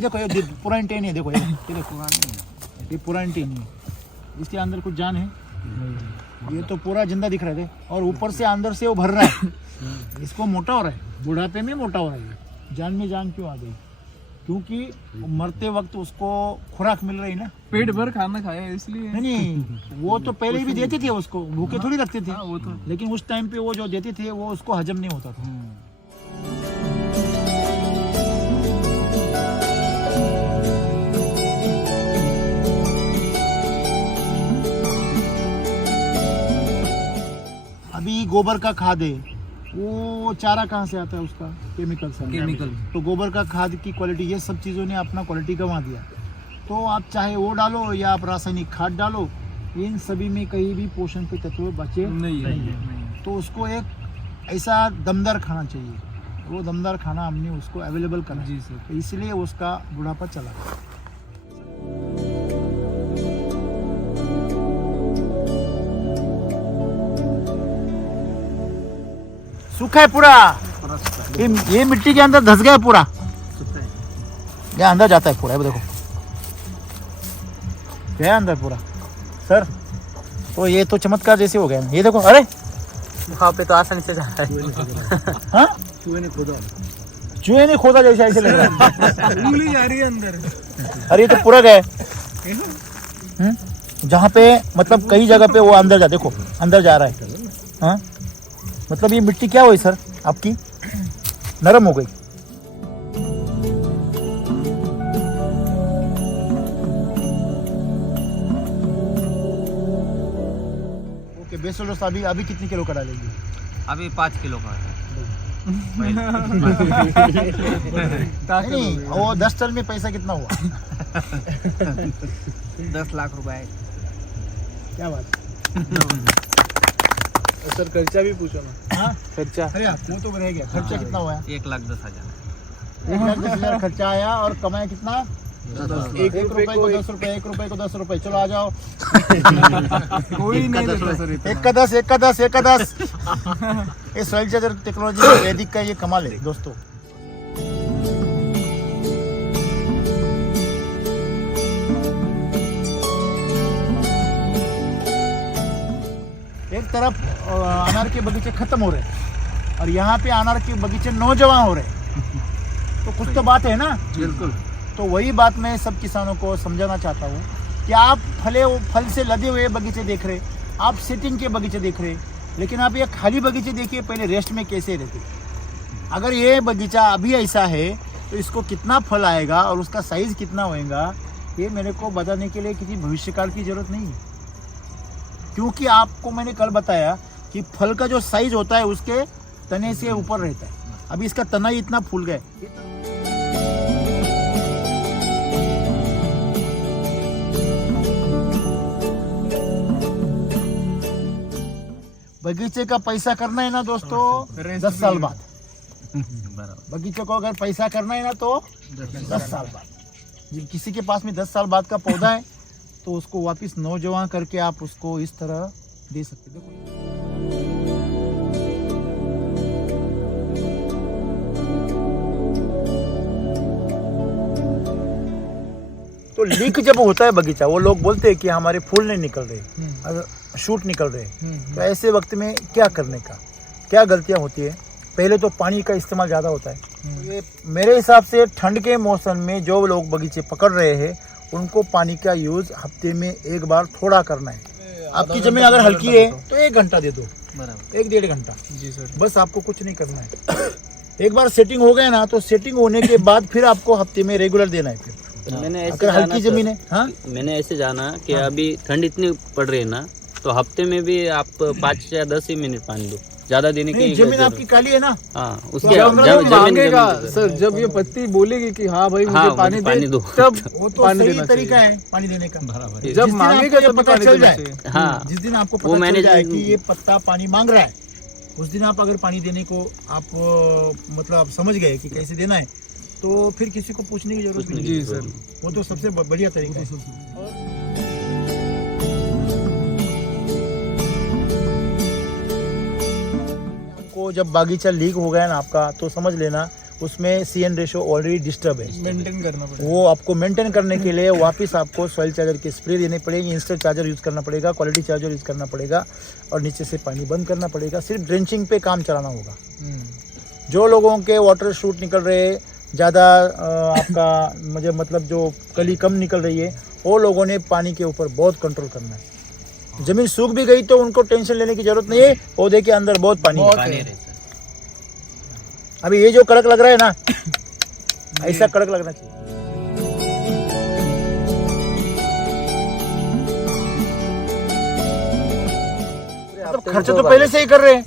ये देखो ये पूरा एंटीन है, देखो ये देखो ये पूरा एंटीन है, इसके अंदर कुछ जान है? ये तो पूरा जिंदा दिख रहे थे और ऊपर से अंदर से वो भर रहा है। इसको मोटा हो रहा है, बुढ़ापे में मोटा हो रहा है। जान में जान क्यों आ गई? क्योंकि मरते वक्त उसको खुराक मिल रही ना, पेट भर खाना खाया इसलिए। नहीं वो तो पहले भी देते थे उसको, भूखे थोड़ी रखते थे। वो तो लेकिन उस टाइम पे वो जो देते थे वो उसको हजम नहीं होता था। अभी गोबर का खाद है, वो चारा कहाँ से आता है उसका? केमिकल से। केमिकल। तो गोबर का खाद की क्वालिटी, ये सब चीज़ों ने अपना क्वालिटी गंवा दिया। तो आप चाहे वो डालो या आप रासायनिक खाद डालो, इन सभी में कहीं भी पोषण के तत्व बचे नहीं। तो उसको एक ऐसा दमदार खाना चाहिए, वो दमदार खाना हमने उसको अवेलेबल करा जी सर। तो इसलिए उसका बुढ़ापा चला। सूखा है पूरा, ये मिट्टी के अंदर धस गया पूरा, ये अंदर जाता है पूरा। ये देखो गया अंदर पूरा सर। तो ये तो चमत्कार जैसे हो गया। ये देखो, अरे वहाँ पे तो आसानी से जाता है। हाँ चूहे ने खोदा जैसे ऐसे लग रहा है। उंगली जा रही है अंदर। अरे ये तो पूरा गया। जहाँ पे मतलब कई जगह पे वो अंदर जा, देखो अंदर जा रहा है। हाँ मतलब ये मिट्टी क्या हुई सर आपकी? नरम हो गई। ओके बेस्ट दोस्त, अभी कितने किलो का डालेंगे? अभी 5 किलो का है। नहीं वो 10 टन में पैसा कितना हुआ? 10 लाख रुपए। क्या बात। सर खर्चा भी पूछो ना। हाँ खर्चा। अरे वो तो रह गया। खर्चा कितना हुआ? 1,10,000। 1,10,000 खर्चा आया और कमाया कितना? 1 रुपए को 10 रुपए, 1 रुपए को 10 रुपए। चलो आ जाओ। कोई नहीं देता सर इतना। 1 का 10। ये सॉइल चार्जर टेक्नोलॉजी वैदिक का ये कमाल है दोस्तों। एक तरफ अनार के बगीचे खत्म हो रहे और यहाँ पे अनार के बगीचे नौजवान हो रहे, तो कुछ तो बात है ना। बिल्कुल। तो वही बात मैं सब किसानों को समझाना चाहता हूँ कि आप फल से लदे हुए बगीचे देख रहे, आप सेटिंग के बगीचे देख रहे, लेकिन आप ये खाली बगीचे देखिए पहले रेस्ट में कैसे रहते। अगर ये बगीचा अभी ऐसा है तो इसको कितना फल आएगा और उसका साइज कितना होएगा, ये मेरे को बताने के लिए किसी भविष्यकाल की जरूरत नहीं है। क्योंकि आपको मैंने कल बताया कि फल का जो साइज होता है उसके तने से ऊपर रहता है। अभी इसका तना ही इतना फूल गया। बगीचे का पैसा करना है ना दोस्तों, 10 साल बाद। बगीचे को अगर पैसा करना है ना तो 10 साल बाद। जब किसी के पास में 10 साल बाद का पौधा है तो उसको वापस नौजवान करके आप उसको इस तरह दे सकते। देखो तो लीक जब होता है बगीचा, वो लोग बोलते हैं कि हमारे फूल नहीं निकल रहे, अगर शूट निकल रहे, तो ऐसे वक्त में क्या करने का, क्या गलतियां होती है? पहले तो पानी का इस्तेमाल ज़्यादा होता है। ये मेरे हिसाब से ठंड के मौसम में जो लोग बगीचे पकड़ रहे हैं उनको पानी का यूज हफ्ते में एक बार थोड़ा करना है। आपकी जमीन अगर हल्की है तो 1 घंटा दे दो, 1-1.5 घंटा। जी सर। बस आपको कुछ नहीं करना है। एक बार सेटिंग हो गया ना तो सेटिंग होने के बाद फिर आपको हफ्ते में रेगुलर देना है। फिर मैंने ऐसे अगर हल्की जमीन है, हाँ मैंने ऐसे जाना कि अभी ठंड इतनी पड़ रही है ना, तो हफ्ते में भी आप 5 या 10 ही मिनट पानी दो, ज्यादा देने की जमीन आपकी काली है ना। हाँ उसके जब मांगेगा जमीन सर, जब ये पत्ती बोलेगी कि हाँ भाई मुझे पानी दो, तब वो तो पानी सही देना तरीका चाहिए। है पानी देने का। जब मांगेगा तब पता पानी चल देना जाए, चाहिए। हाँ जिस दिन आपको वो पता मैंने चल जाए कि ये पत्ता पानी मांग रहा है, उस दिन आप अगर पानी देने को आप मतलब आप समझ गए कि कैसे देना है, तो फिर किसी को पूछने की जरूरत नहीं। जी सर। वो तो सबसे बढ़िया तरीका है। को जब बागीचा लीक हो गया ना आपका, तो समझ लेना उसमें CN रेशो ऑलरेडी डिस्टर्ब है, मेंटेन करना पड़ेगा। वो आपको मेंटेन करने के लिए वापस आपको सॉइल चार्जर की स्प्रे देनी पड़ेगी, इंस्टेंट चार्जर यूज़ करना पड़ेगा, क्वालिटी चार्जर यूज़ करना पड़ेगा और नीचे से पानी बंद करना पड़ेगा। सिर्फ ड्रेंचिंग पे काम चलाना होगा। जो लोगों के वाटर शूट निकल रहे ज़्यादा, आपका मुझे मतलब जो कली कम निकल रही है, वो लोगों ने पानी के ऊपर बहुत कंट्रोल करना है। ज़मीन सूख भी गई तो उनको टेंशन लेने की जरूरत नहीं है, पौधे के अंदर बहुत पानी है। अभी ये जो कड़क लग रहा है ना, ऐसा कड़क लगना चाहिए। मतलब खर्चा तो पहले से ही कर रहे हैं,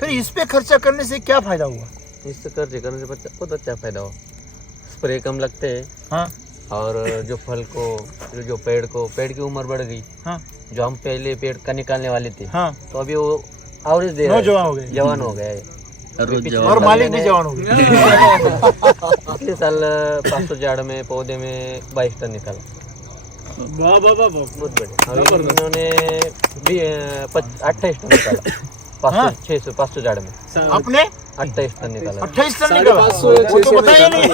फिर इस पे खर्चा करने से क्या फायदा हुआ? इससे खर्च करने से बहुत अच्छा फायदा हो। स्प्रे कम लगते हैं। हाँ और जो फल को, जो पेड़ की उम्र बढ़ गई। हाँ जो हम पहले पेड़ का निकालने वाले थे, हाँ, तो अभी वो एवरेज दे रहा है, नौजवान हो गए, जवान हो गए और मालिक भी जवान हो गए। पिछले साल 500 झाड़ में पौधे में 22 टन निकाला। वाह वाह वाह, बहुत बढ़िया। अभी इन्होंने भी 28 टन निकाला। 500 झाड़ में आपने 28 टन निकाला। 28 टन निकाला, 550 या वो तो 600 बताया नहीं।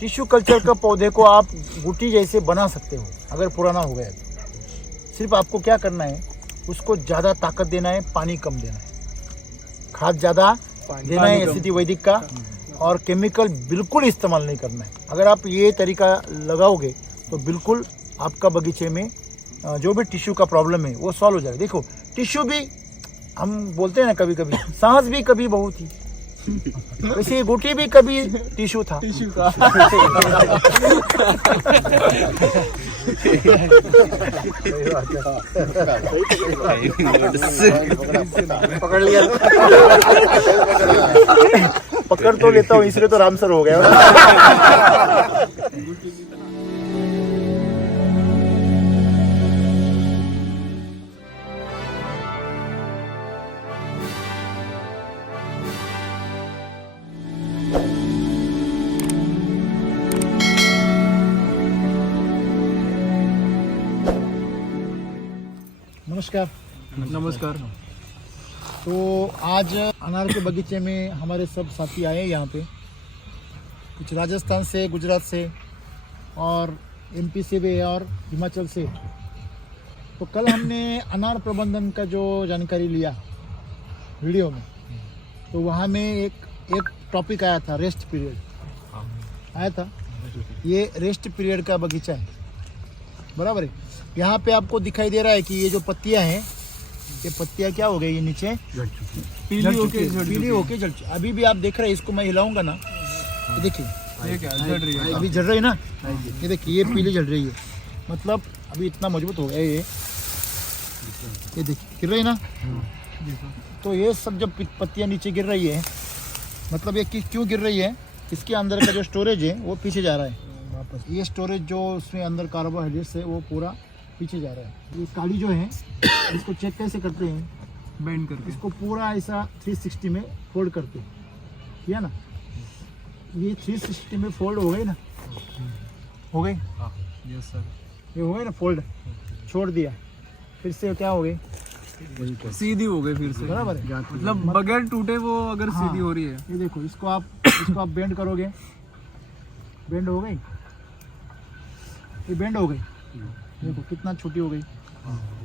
टिश्यू कल्चर का पौधे को आप गुटी जैसे बना सकते हो अगर पुराना हो गया तो। सिर्फ आपको क्या करना है, उसको ज़्यादा ताकत देना है, पानी कम देना है, खाद ज़्यादा देना है एसिटी वैदिक का, और केमिकल बिल्कुल इस्तेमाल नहीं करना है। अगर आप ये तरीका लगाओगे तो बिल्कुल आपका बगीचे में जो भी टिश्यू का प्रॉब्लम है वो सॉल्व हो जाएगा। देखो टिश्यू भी हम बोलते हैं ना, कभी कभी सांस भी कभी बहुत थी, वैसे गुटी भी कभी टिश्यू था। टिश्यू का पकड़ लिया, पकड़ तो लेता हूँ इसलिए तो रामसर हो गया। नमस्कार। नमस्कार। तो आज अनार के बगीचे में हमारे सब साथी आए हैं यहाँ पे, कुछ राजस्थान से, गुजरात से और MP से भी है और हिमाचल से। तो कल हमने अनार प्रबंधन का जो जानकारी लिया वीडियो में, तो वहाँ में एक टॉपिक आया था, रेस्ट पीरियड आया था। ये रेस्ट पीरियड का बगीचा है, बराबर है। यहाँ पे आपको दिखाई दे रहा है कि ये जो पत्तियाँ हैं, ये पत्तियाँ क्या हो गई, ये नीचे पीली होके जल चुकी। अभी भी आप देख रहे हैं, इसको मैं हिलाऊंगा ना, ये देखिए अभी जल रही है ना, ये देखिए ये पीली जल रही है, मतलब अभी इतना मजबूत हो गया ये देखिए गिर रही है ना। तो ये सब जब पत्तियाँ नीचे गिर रही है, मतलब ये क्यों गिर रही है, इसके अंदर का जो स्टोरेज है वो पीछे जा रहा है वापस। ये स्टोरेज जो उसमें अंदर कार्बोहाइड्रेट्स है वो पूरा पीछे जा रहा है। ये काली जो है इसको चेक कैसे करते हैं, बेंड करके इसको पूरा ऐसा 360 में फोल्ड करते हैं, किया ना। ये 360 में फोल्ड हो गई ना, हो गई, यस सर, ये हो गई ना फोल्ड, छोड़ दिया, फिर से क्या हो गई, सीधी हो गई फिर से, बराबर है। मतलब बगैर टूटे वो अगर हाँ, सीधी हो रही है। ये देखो इसको आप बेंड करोगे, बेंड हो गई, ये बेंड हो गई, देखो कितना छोटी हो गई।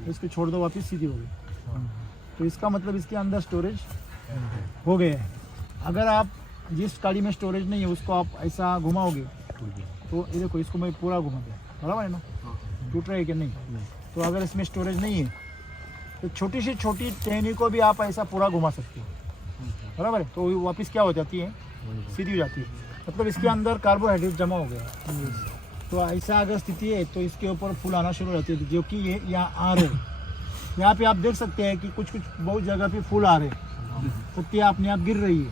इसको छोड़ दो, वापस सीधी हो गई। तो इसका मतलब इसके अंदर स्टोरेज हो गया है। अगर आप जिस काली में स्टोरेज नहीं है उसको आप ऐसा घुमाओगे तो ये देखो, इसको मैं पूरा घुमा दिया, बराबर है ना, टूट रहा है कि नहीं। तो अगर इसमें स्टोरेज नहीं है तो छोटी से छोटी टहनी को भी आप ऐसा पूरा घुमा सकते हो, बराबर है। तो वापस क्या हो जाती है, सीधी हो जाती है, मतलब इसके अंदर कार्बोहाइड्रेट जमा हो गया। तो ऐसा अगर स्थिति है तो इसके ऊपर फूल आना शुरू हो जाती है, जो कि ये यहाँ आ रहे हैं। यहाँ पे आप देख सकते हैं कि कुछ बहुत जगह पे फूल आ रहे हैं, पत्तियाँ अपने आप गिर रही है।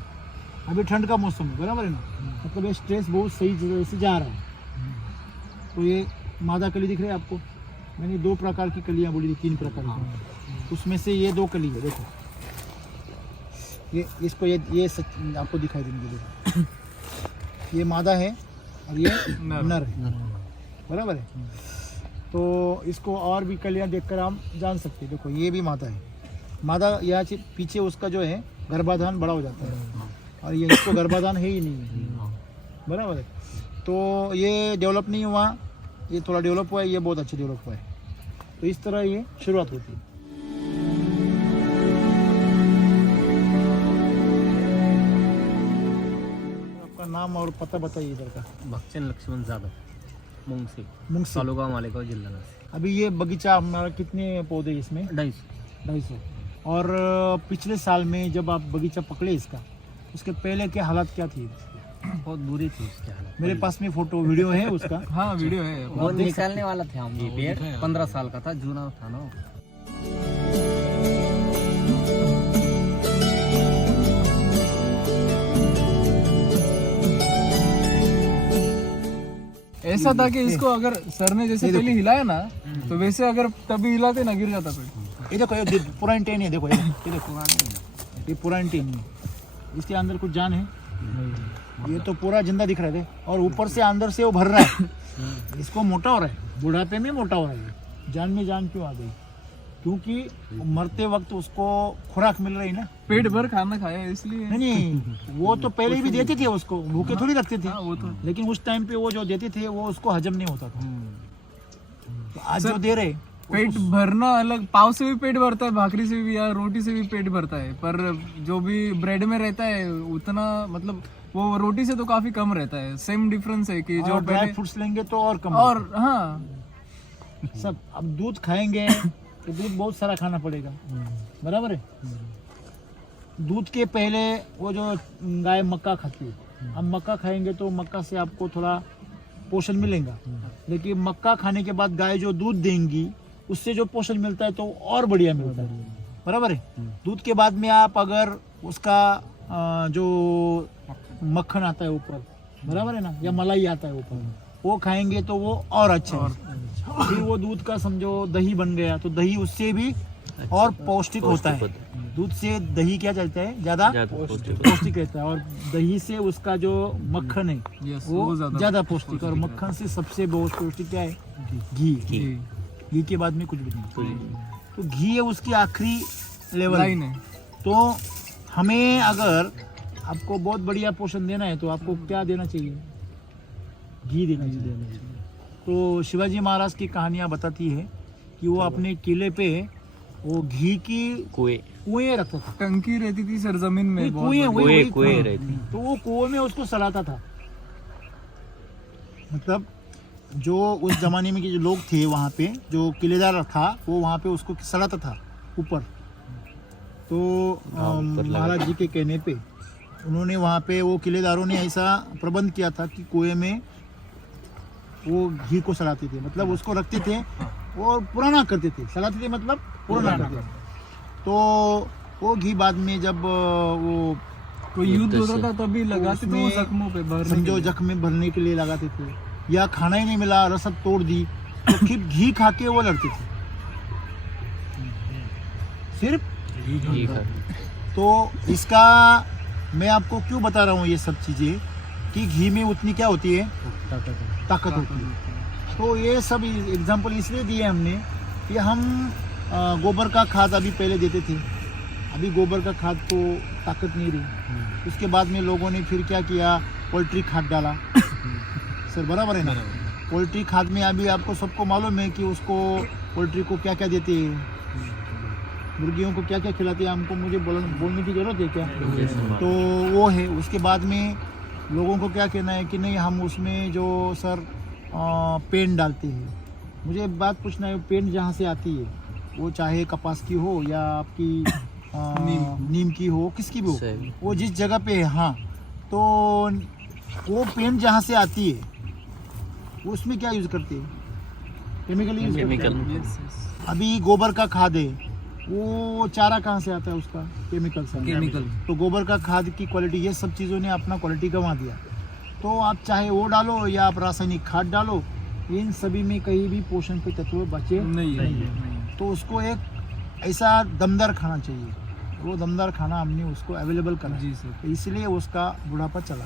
अभी ठंड का मौसम है, बराबर है ना, मतलब ये स्ट्रेस बहुत सही जगह से जा रहा है। तो ये मादा कली दिख रही है आपको, मैंने 2 प्रकार की कलियाँ बोली थी, 3 प्रकार की, उसमें से ये 2 कली है। देखो ये इसको ये आपको दिखाई देंगे, देखो ये मादा है और ये नर है, बराबर है। तो इसको और भी कलियाँ देखकर आप जान सकते हैं। देखो ये भी मादा है, मादा यहाँ से पीछे उसका जो है गर्भाधान बड़ा हो जाता है और ये इसको गर्भाधान है ही नहीं है, बराबर है। तो ये डेवलप नहीं हुआ, ये थोड़ा डेवलप हुआ है, ये बहुत अच्छा डेवलप हुआ है। तो इस तरह ये शुरुआत होती है। आपका नाम और पता बताइए इधर का। भक्चन लक्ष्मण जाधव, मुंगसी, मुंगसी। तालुका मालेगांव, जिला नासिक। अभी ये बगीचा हमारा कितने पौधे इसमें? 250। और पिछले साल में जब आप बगीचा पकड़े इसका, उसके पहले के हालात क्या थी? बहुत बुरी थी उसकी हालत। मेरे पास में फोटो वीडियो है उसका। हाँ वीडियो है। आप वो देख निकालने वाला थे हम, ये पेड़ 15 साल का था, जूना था ना। ऐसा था कि इसको अगर सर ने जैसे पहले हिलाया ना, तो वैसे अगर तभी हिलाते ना गिर जाता पेड़। ये देखो ये पुरानी टेन है, देखो ये देखो ये पुरानी टेन है, इसके अंदर कुछ जान है? ये तो पूरा जिंदा दिख रहे थे और ऊपर से अंदर से वो भर रहा है, इसको मोटा हो रहा है, बुढ़ापे में मोटा हो रहा है। जान में जान क्यों आ गई? क्योंकि मरते वक्त उसको खुराक मिल रही ना, पेट भर खाना खाया इसलिए। नहीं वो तो पहले ही भी देते थे उसको, भूखे थोड़ी रखते थे। वो तो लेकिन उस टाइम पे वो जो देते थे वो उसको हजम नहीं होता था। तो आज जो दे रहे, पेट भरना अलग, पाव से भी पेट भरता है, भाकरी से भी या रोटी से भी पेट भरता है, पर जो भी ब्रेड में रहता है उतना, मतलब वो रोटी से तो काफी कम रहता है। सेम डिफरेंस है कि जो ड्राई फ्रूट्स लेंगे तो और कम और हाँ सब। अब दूध खाएंगे तो दूध बहुत सारा खाना पड़ेगा, बराबर है। दूध के पहले वो जो गाय मक्का खाती है, अब मक्का खाएंगे तो मक्का से आपको थोड़ा पोषण मिलेगा, लेकिन मक्का खाने के बाद गाय जो दूध देंगी उससे जो पोषण मिलता है तो और बढ़िया मिलता है, बराबर है। दूध के बाद में आप अगर उसका जो मक्खन आता है ऊपर, बराबर है ना, या मलाई आता है ऊपर, वो खाएंगे तो वो और अच्छा है। फिर वो दूध का समझो दही बन गया, तो दही उससे भी और पौष्टिक होता है। दूध से दही क्या चलता है, ज्यादा पौष्टिक रहता है, और दही से उसका जो मक्खन है वो ज्यादा पौष्टिक, और मक्खन से सबसे बहुत पौष्टिक क्या है? घी। घी के बाद में कुछ भी नहीं। तो घी है उसकी आखिरी लेवल है। तो हमें अगर आपको बहुत बढ़िया पोषण देना है तो आपको क्या देना चाहिए? घी देना चाहिए। तो शिवाजी महाराज की कहानियां बताती है कि वो अपने किले पे वो घी की कुएं रखता था, टंकी रहती थी सर जमीन में, कुएं रहती। तो वो कुएं में उसको सलाता था। मतलब जो उस जमाने में के जो लोग थे वहाँ पे, जो किलेदार था, वो वहाँ पे उसको सलाता था ऊपर। तो महाराज जी के कहने पे उन्होंने वहाँ पे, वो किलेदारों ने ऐसा प्रबंध किया था कि कुएं में वो घी को सलाते थे, मतलब उसको रखते थे और पुराना करते थे। सलाते थे मतलब पुराना करते थे। तो वो घी बाद में जब वो कोई युद्ध होता था तभी लगाते थे जख्मों पे भरने, समझो जख्म में भरने के लिए लगाते थे, या खाना ही नहीं मिला, रसद तोड़ दी, तो फिर घी खा के वो लड़ते थे, सिर्फ घी। तो इसका मैं आपको क्यों बता रहा हूँ ये सब चीजें, कि घी में उतनी क्या होती है? ताकत होती है। तो ये सब एग्जाम्पल इसलिए दिए हमने कि हम गोबर का खाद अभी पहले देते थे, अभी गोबर का खाद तो ताकत नहीं रही। उसके बाद में लोगों ने फिर क्या किया? पोल्ट्री खाद डाला। सर बराबर है ना? पोल्ट्री खाद में अभी आपको सबको मालूम है कि उसको पोल्ट्री को क्या क्या देते हैं, मुर्गियों को क्या क्या खिलाते हैं, हमको मुझे बोलने की जरूरत है क्या? तो वो है। उसके बाद में लोगों को क्या कहना है कि नहीं हम उसमें जो सर पेंट डालते हैं। मुझे बात पूछना है, पेंट जहाँ से आती है वो चाहे कपास की हो या आपकी नीम की हो, किसकी भी हो, वो जिस जगह पे है, हाँ, तो वो पेंट जहाँ से आती है उसमें क्या यूज़ करते हैं? केमिकल यूज़ करते हैं। अभी गोबर का खाद है, वो चारा कहाँ से आता है उसका? केमिकल से। तो गोबर का खाद की क्वालिटी, ये सब चीज़ों ने अपना क्वालिटी गंवा दिया। तो आप चाहे वो डालो या आप रासायनिक खाद डालो, इन सभी में कहीं भी पोषण के तत्व बचे नहीं। तो उसको एक ऐसा दमदार खाना चाहिए, वो दमदार खाना हमने उसको अवेलेबल करा जी सर, तो इसलिए उसका बुढ़ापा चला।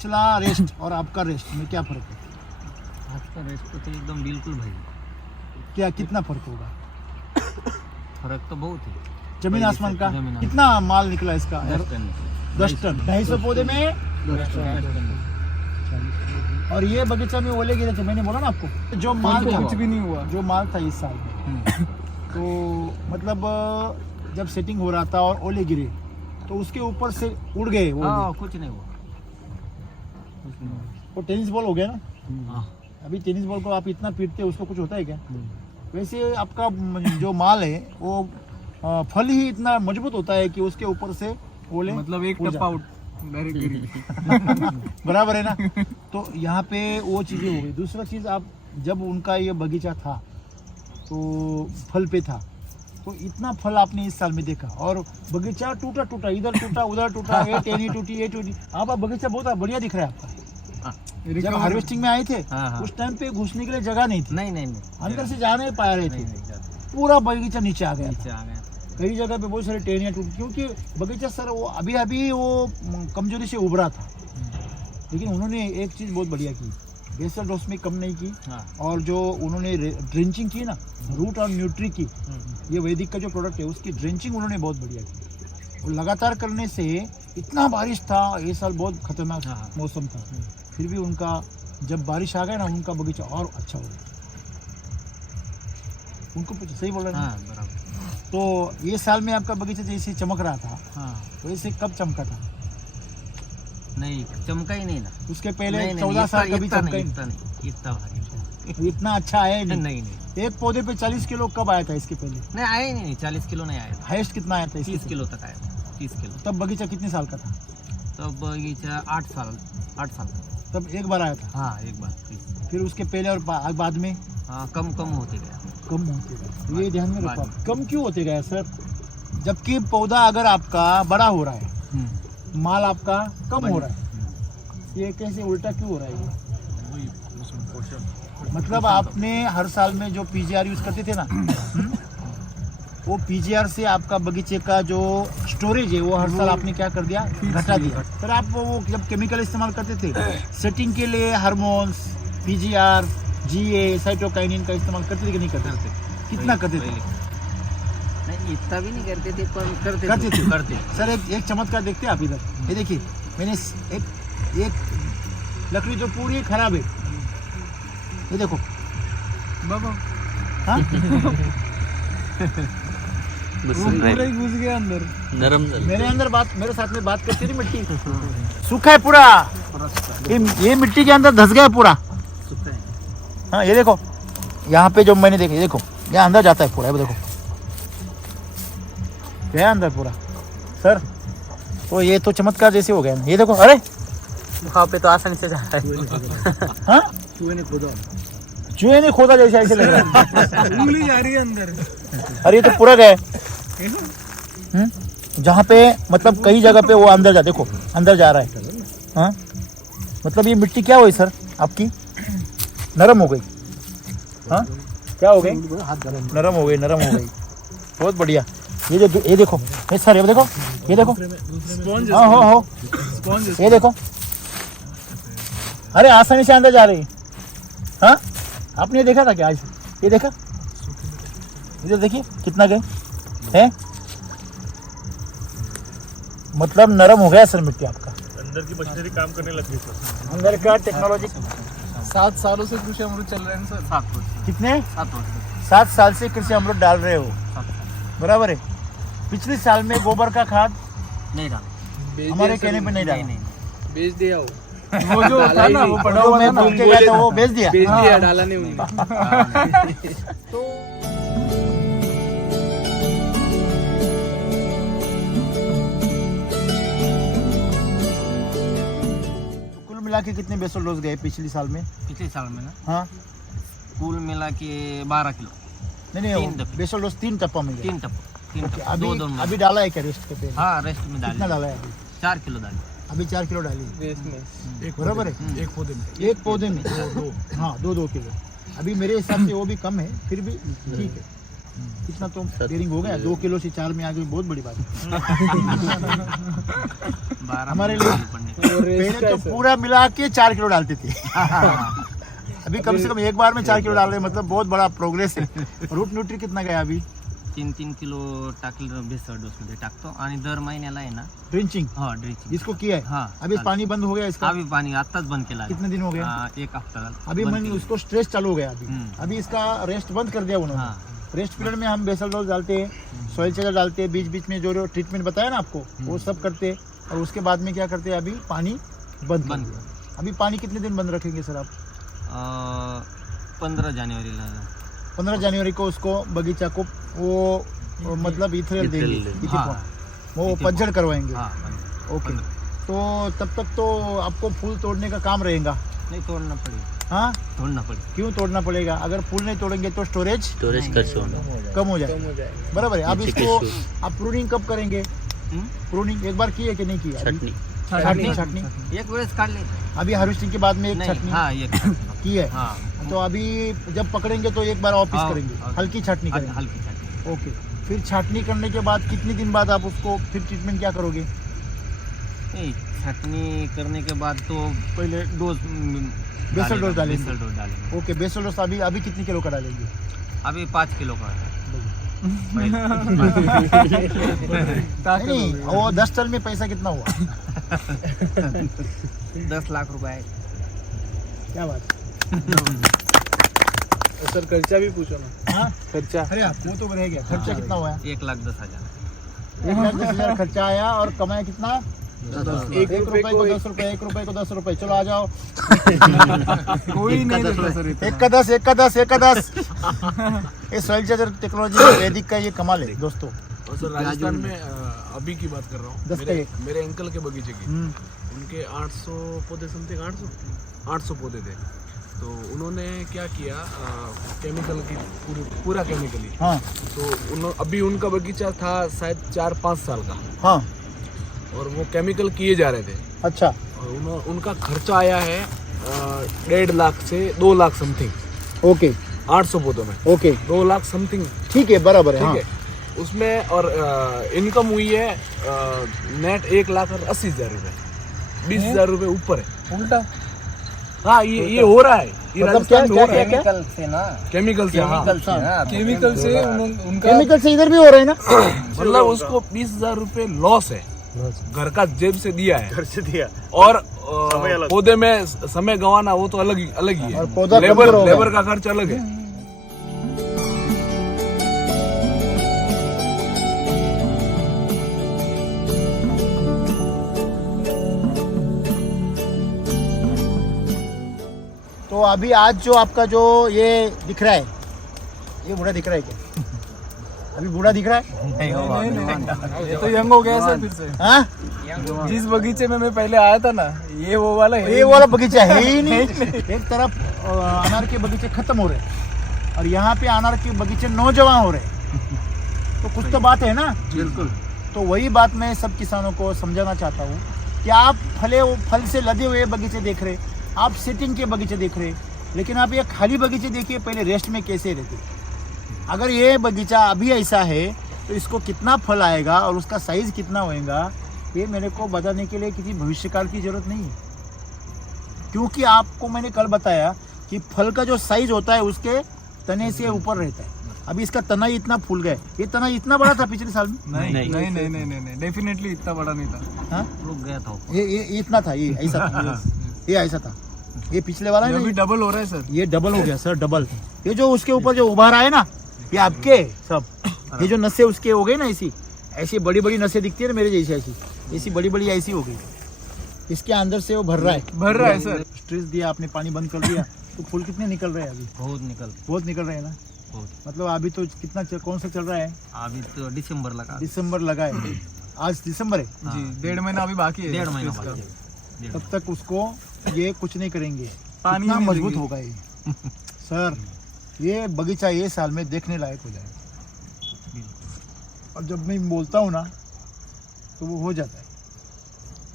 पिछला रेस्ट और आपका रेस्ट में क्या फर्क है? आपका रेस्ट तो एकदम बिल्कुल भाई, क्या कितना फर्क होगा? फर्क तो बहुत है। जमीन आसमान का। जमीन आसमान। कितना माल निकला इसका? 10 टन 10 टन। 250 पौधे में 10 टन। और ये बगीचा में ओले गिरे थे, मैंने बोला ना आपको। जो माल था, कुछ भी नहीं हुआ। जो माल था इस साल में, तो मतलब जब सेटिंग हो रहा था और ओले गिरे तो उसके ऊपर से उड़ गए वो हाँ, ओले। कुछ नहीं हुआ। वो टेनिस बॉल हो गया ना। हाँ। अभी टेनिस बॉल को आप इतना पीटते हो, उसको कुछ होता है क्या? वैसे आपका जो माल है वो फल ही इतना मजबूत होता है कि उसके ऊपर से ओले मतलब एक उड़ टप्पा आउट डायरेक्ट गिरी। बराबर है ना। तो यहाँ पे वो चीजें हो गई। दूसरा चीज, आप जब उनका ये बगीचा था तो फल पे था, तो इतना फल आपने इस साल में देखा और बगीचा टूटा टूटा, इधर टूटा उधर टूटा, ये टहनी टूटी ये टूटी। आप बगीचा बहुत बढ़िया दिख रहा है आपका। जब हार्वेस्टिंग में आए थे हाँ। उस टाइम पे घुसने के लिए जगह नहीं थी, नहीं अंदर से जा नहीं पा रहे थे, नहीं जाते। पूरा बगीचा नीचे आ गया। नीचे आ गए। कई जगह पे बहुत सारे टहनियाँ टूटी, क्योंकि बगीचा सर वो अभी वो कमजोरी से उभरा था। लेकिन उन्होंने एक चीज़ बहुत बढ़िया की, बेसल डोज में कम नहीं की। हाँ। और जो उन्होंने ड्रेंचिंग की ना, रूट और न्यूट्री की, ये वैदिक का जो प्रोडक्ट है उसकी ड्रेंचिंग उन्होंने बहुत बढ़िया की। और लगातार करने से इतना बारिश था, ये साल बहुत खतरनाक हाँ। मौसम था, फिर भी उनका जब बारिश आ गया ना, उनका बगीचा और अच्छा हो गया। उनको कुछ सही बोल रहे हैं। हाँ, बराबर। तो ये साल में आपका बगीचा जैसे चमक रहा था, हाँ। वैसे कब चमका था? नहीं, चमका ही नहीं ना। उसके पहले नहीं, 14 साल कभी इतना चमका नहीं, ही इतना नहीं, इतना भारी। नहीं। इतना अच्छा आया ही नहीं। नहीं, एक पौधे पे 40 किलो कब आया था इसके पहले? नहीं आया ही नहीं, 40 किलो नहीं आया। हाईएस्ट कितना आया था इसके 30 पहले? किलो तक आया, 30 किलो। तब बगीचा कितने साल का था? तब बगीचा 8 साल का। तब एक बार आया था। हाँ, एक बार 30। फिर उसके पहले और बाद में हाँ, कम होते गया। कम होते गए। ये ध्यान में रखो। बाद- कम क्यों होते गए सर? जबकि पौधा अगर आपका बड़ा हो रहा है, माल आपका कम हो रहा है, ये कैसे उल्टा क्यों हो रहा है? मतलब आपने हर साल में जो पीजीआर यूज करते थे ना, वो पीजीआर से आपका बगीचे का जो स्टोरेज है वो हर साल आपने क्या कर दिया? घटा दिया। फिर आप वो जब केमिकल इस्तेमाल करते थे सेटिंग के लिए, हार्मोन्स, पीजीआर, जीए, साइटोकाइनिन का इस्तेमाल करते थे कि नहीं करते थे? कितना करते थे? नहीं, इतना भी नहीं करते थे, पर करते करते थे। सर एक चमत्कार देखते हैं आप इधर, ये देखिए, मैंने एक लकड़ी तो पूरी खराब है, ये देखो बाबा हाँ बस वो पूरा ही घुस गया अंदर। नरम जल मेरे साथ में बात करती रही मिट्टी, सूखा है पूरा, ये मिट्टी के अंदर धस गया पूरा। हाँ ये देखो, यहाँ पे जो मैंने देखा, ये देखो यहाँ अंदर जाता है पूरा, ये देखो गया अंदर पूरा सर। तो ये तो चमत्कार जैसे हो गया ना, ये देखो, अरे वहाँ पे तो आसानी से जाता है। हाँ चूहे ने खोदा जैसे ऐसे लग रहा है। उंगली जा रही है अंदर। अरे ये तो पूरा गया जहाँ पे, मतलब कई जगह पे वो अंदर जा, देखो अंदर जा रहा है। हाँ मतलब ये मिट्टी क्या हुई सर आपकी? नरम हो गई। हाँ क्या हो गई? नरम हो गई, नरम हो गई। बहुत बढ़िया। ये देखो, ये सर ये देखो, ये देखो, स्पॉन्ज हाँ हो स्पॉन्ज। ये देखो, अरे आसानी से अंदर जा रही। हाँ आपने देखा था क्या आज? ये देखा, इधर देखिए कितना गए हैं, मतलब नरम हो गया सर मिट्टी आपका। अंदर की मशीनरी काम करने लग गई सर। अंदर का टेक्नोलॉजी 7 सालों से कृषि अमृत चल रहे हैं सर। 7 वर्ष। कितने? 7 वर्ष। 7 साल से कृषि अमृत डाल रहे हो, बराबर है। पिछले साल में गोबर का खाद नहीं डाला। हमारे कहने पे नहीं डाला। बेच दिया वो जो था ना, वो पड़ा जो हुआ मैं था ना, बोल के गया था वो बेच दिया। दिया, डाला नहीं उन्होंने। तो कुल मिला के कितने बेसल डोज गए पिछले साल में? पिछले साल में ना हाँ कुल मिला के 12 किलो। नहीं तीन डब्बे। बेसल डोज 3 टप्पा में गया। 3 टप। 3 ओके, टप। अभी 2 में। अभी डाला है क्या रेस्ट के पहले? हाँ, रेस्ट में कितना डाल डाला है अभी? 4 किलो डाल। अभी 4 किलो डाली है। बेस में बराबर है, एक पौधे में एक पौधे में हाँ 2 किलो। अभी मेरे हिसाब से वो भी कम है, फिर भी ठीक है। कितना तो डेयरिंग हो गया, 2 किलो से 4 में आ गई, बहुत बड़ी बात है हमारे लिए। पहले तो पूरा मिला के 4 किलो डालते थे अभी कम से कम एक बार में 4 किलो डाल रहे हैं, मतलब बहुत बड़ा प्रोग्रेस है। रूट न्यूट्री कितना गया अभी? 3-3 किलो टाकलं भेसळ डोस मध्ये टाकतो आणि दर महिन्याला आहे ना ड्रिंचिंग ड्रिचिंग इसको किया है? हाँ अभी पानी बंद हो गया इसका? अभी पाणी आत्ताच बंद केला आहे. कितने दिन हो गए? 1 हफ्ता झाला. अभी बंद मैंने केलं. उसको स्ट्रेस चालू हो गया अभी। हम्म। अभी इसका रेस्ट बंद कर दिया उन्होंने। हाँ रेस्ट पीरियड में हम बेसल डोज डालते हैं, सॉइल चार्जर डालते हैं, बीच बीच में जो ट्रीटमेंट बताया ना आपको वो सब करते हैं, और उसके बाद में क्या करते हैं, अभी पानी बंद कर बंद. दिया। अभी पानी कितने दिन बंद रखेंगे सर आप? 15 जानेवारीला 15 जनवरी को उसको बगीचा को वो मतलब इथेनॉल देंगे, इथेनॉल देंगे। इथेनॉल। वो इथेनॉल। पतझड़ करवाएंगे। हाँ ओके, तो तब तक तो आपको फूल तोड़ने का काम रहेगा। नहीं तोड़ना पड़ेगा, हाँ, तोड़ना पड़ेगा. क्यों तोड़ना पड़ेगा? अगर फूल नहीं तोड़ेंगे तो स्टोरेज स्टोरेज खर्च होगा। कम हो जाए, बराबर है। अब नीचे इसको के आप प्रूनिंग कब करेंगे? प्रूनिंग एक बार किए कि नहीं किया? अभी? छटनी छटनी एक वेळेस काढले. अभी हार्वेस्टिंग के बाद में एक नहीं छटनी हाँ एक की है। हाँ तो अभी जब पकड़ेंगे तो एक बार वापिस हाँ, करेंगे, हाँ। हल्की छटनी करेंगे। हल्की छाटणी. ओके, फिर छाटनी करने के बाद कितने दिन बाद आप उसको फिर ट्रीटमेंट क्या करोगे? नहीं छाटनी करने के बाद तो पहले डोज बेसल डोज डालेंगे। बेसल डोज डालेंगे. ओके, बेसल डोज अभी अभी कितने किलो का डालेंगे? अभी 5 किलो का है. नहीं, वो 10 टन में पैसा कितना हुआ? 10 लाख रुपए है. क्या बात? सर खर्चा भी पूछो ना. हाँ, खर्चा अरे वो तो रह गया। खर्चा कितना हुआ? 1,10,000. 1,10,000 खर्चा आया और कमाया कितना? 1 रुपए को 10 रुपए, 1 रुपए को 10 रुपए। चलो आ जाओ। कोई नहीं देता सर इतना. एक का 10 ये सॉइल चार्जर टेक्नोलॉजी वैदिक का ये कमाल है दोस्तों। और सर राजस्थान में अभी की बात कर रहा हूँ, 10 का एक। मेरे अंकल के बगीचे की, हम्म, उनके 800 पौधे, समथिंग 800 पौधे थे। तो उन्होंने क्या किया, केमिकल की पूरा केमिकली। हाँ तो अभी उनका बगीचा था शायद 4-5 साल का, हाँ, और वो केमिकल किए जा रहे थे। अच्छा, और उनका खर्चा आया है 1.5 लाख से 2 लाख समथिंग, ओके 800 पौधों में ओके, 2 लाख समथिंग, ठीक है, बराबर है। ठीक हाँ, है। उसमें और इनकम हुई है नेट 1,80,000 रुपए, 20,000 रुपए ऊपर है उल्टा. हाँ। ये हो रहा है, ये मतलब राजस्थान में हो रहा है केमिकल से ना केमिकल से। हाँ, केमिकल से उनका केमिकल से इधर भी हो रहे हैं ना? मतलब उसको 20,000 रुपए लॉस है, घर का जेब से दिया है। घर से दिया और समय अलग। पौधे में समय गंवाना वो तो अलग ही है। और पौधा कमजोर हो गया। लेबर का खर्च अलग है। तो अभी आज जो आपका जो ये दिख रहा है, ये बूढ़ा दिख रहा है क्या? अभी बूढ़ा दिख रहा है? ये तो यंग हो गया सर फिर से. हाँ, जिस बगीचे में मैं पहले आया था ना, ये वो वाला है. ये वाला बगीचा है ही नहीं। एक तरफ अनार के बगीचे खत्म हो रहे हैं और यहाँ पे अनार के बगीचे नौजवान हो रहे हैं, तो कुछ तो बात है ना? बिल्कुल. तो वही बात मैं सब किसानों को समझाना चाहता हूँ कि आप फल से लदे हुए बगीचे देख रहे, आप सेटिंग के बगीचे देख रहे, लेकिन आप ये खाली बगीचे देखिए पहले रेस्ट में कैसे रहते। अगर ये बगीचा अभी ऐसा है तो इसको कितना फल आएगा और उसका साइज कितना होएगा, ये मेरे को बताने के लिए किसी भविष्यकाल की जरूरत नहीं है, क्योंकि आपको मैंने कल बताया कि फल का जो साइज होता है उसके तने से ऊपर रहता है। अभी इसका तना ही इतना फूल गया, ये तना इतना बड़ा था पिछले साल में? नहीं नहीं नहीं नहीं नहीं डेफिनेटली इतना बड़ा नहीं था. हाँ, रुक गया था. ये इतना था, ये ऐसा था, ये ऐसा था, ये पिछले वाला ये है अभी ना, डबल हो रहा है सर. ये डबल हो गया सर, डबल। ये जो उसके ऊपर जो उभा रहा है ना, ये आपके सब, ये जो नसें उसके हो गई ना, ऐसी बड़ी बड़ी नसें दिखती है ना मेरे जैसी, ऐसी बड़ी बड़ी ऐसी हो गई, इसके अंदर से वो भर रहा है सर. स्ट्रेस दिया आपने, पानी बंद कर दिया, तो फूल कितने निकल रहे हैं अभी? बहुत निकल रहे हैं ना? बहुत. मतलब अभी तो कितना कौन सा चल रहा है? अभी तो दिसंबर लगा. दिसंबर लगा है, आज दिसंबर है, जी 1.5 महीना अभी बाकी है. 1.5 महीना इसका. बाकी है. तब तक उसको ये कुछ नहीं करेंगे, पानी कितना नहीं मजबूत देंगे. होगा ये। सर, ये बगीचा ये साल में देखने लायक हो जाएगा, और जब मैं बोलता हूँ ना तो वो हो जाता है,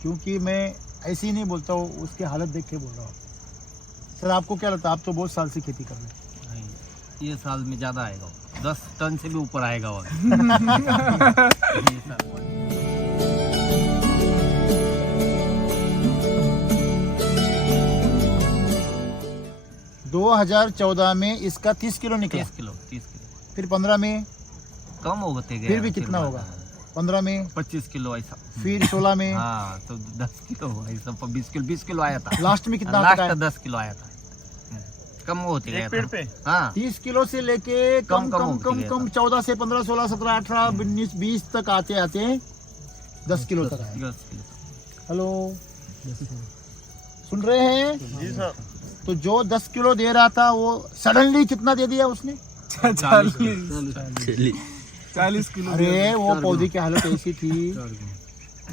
क्योंकि मैं ऐसे ही नहीं बोलता हूँ, उसकी हालत देख के बोल रहा हूँ। सर आपको क्या लगता है, आप तो बहुत साल से खेती कर रहे हैं, ये साल में ज्यादा आएगा. 10 टन से भी ऊपर आएगा वो। 2014 में इसका 30 किलो निकला, 30 किलो 30 किलो फिर 15 में कम होते गए। फिर भी कितना होगा? 15 में 25 किलो ऐसा। फिर 16 में हाँ तो 10 किलो ऐसा 20 किलो आया था। लास्ट में कितना लास्ट आता है? 10 किलो आया था। कम होते गया एक पेड़ था। पे हाँ 30 किलो से लेके कम कम कम होती कम गया कम 14 से 15 16 17 18 19 20 तक आते आते 10 किलो तक आए। 10 किलो। हेलो, सुन रहे हैं? जी सर। तो जो 10 किलो दे रहा था वो सडनली कितना दे दिया उसने? 40 किलो। अरे वो पौधे की हालत ऐसी थी,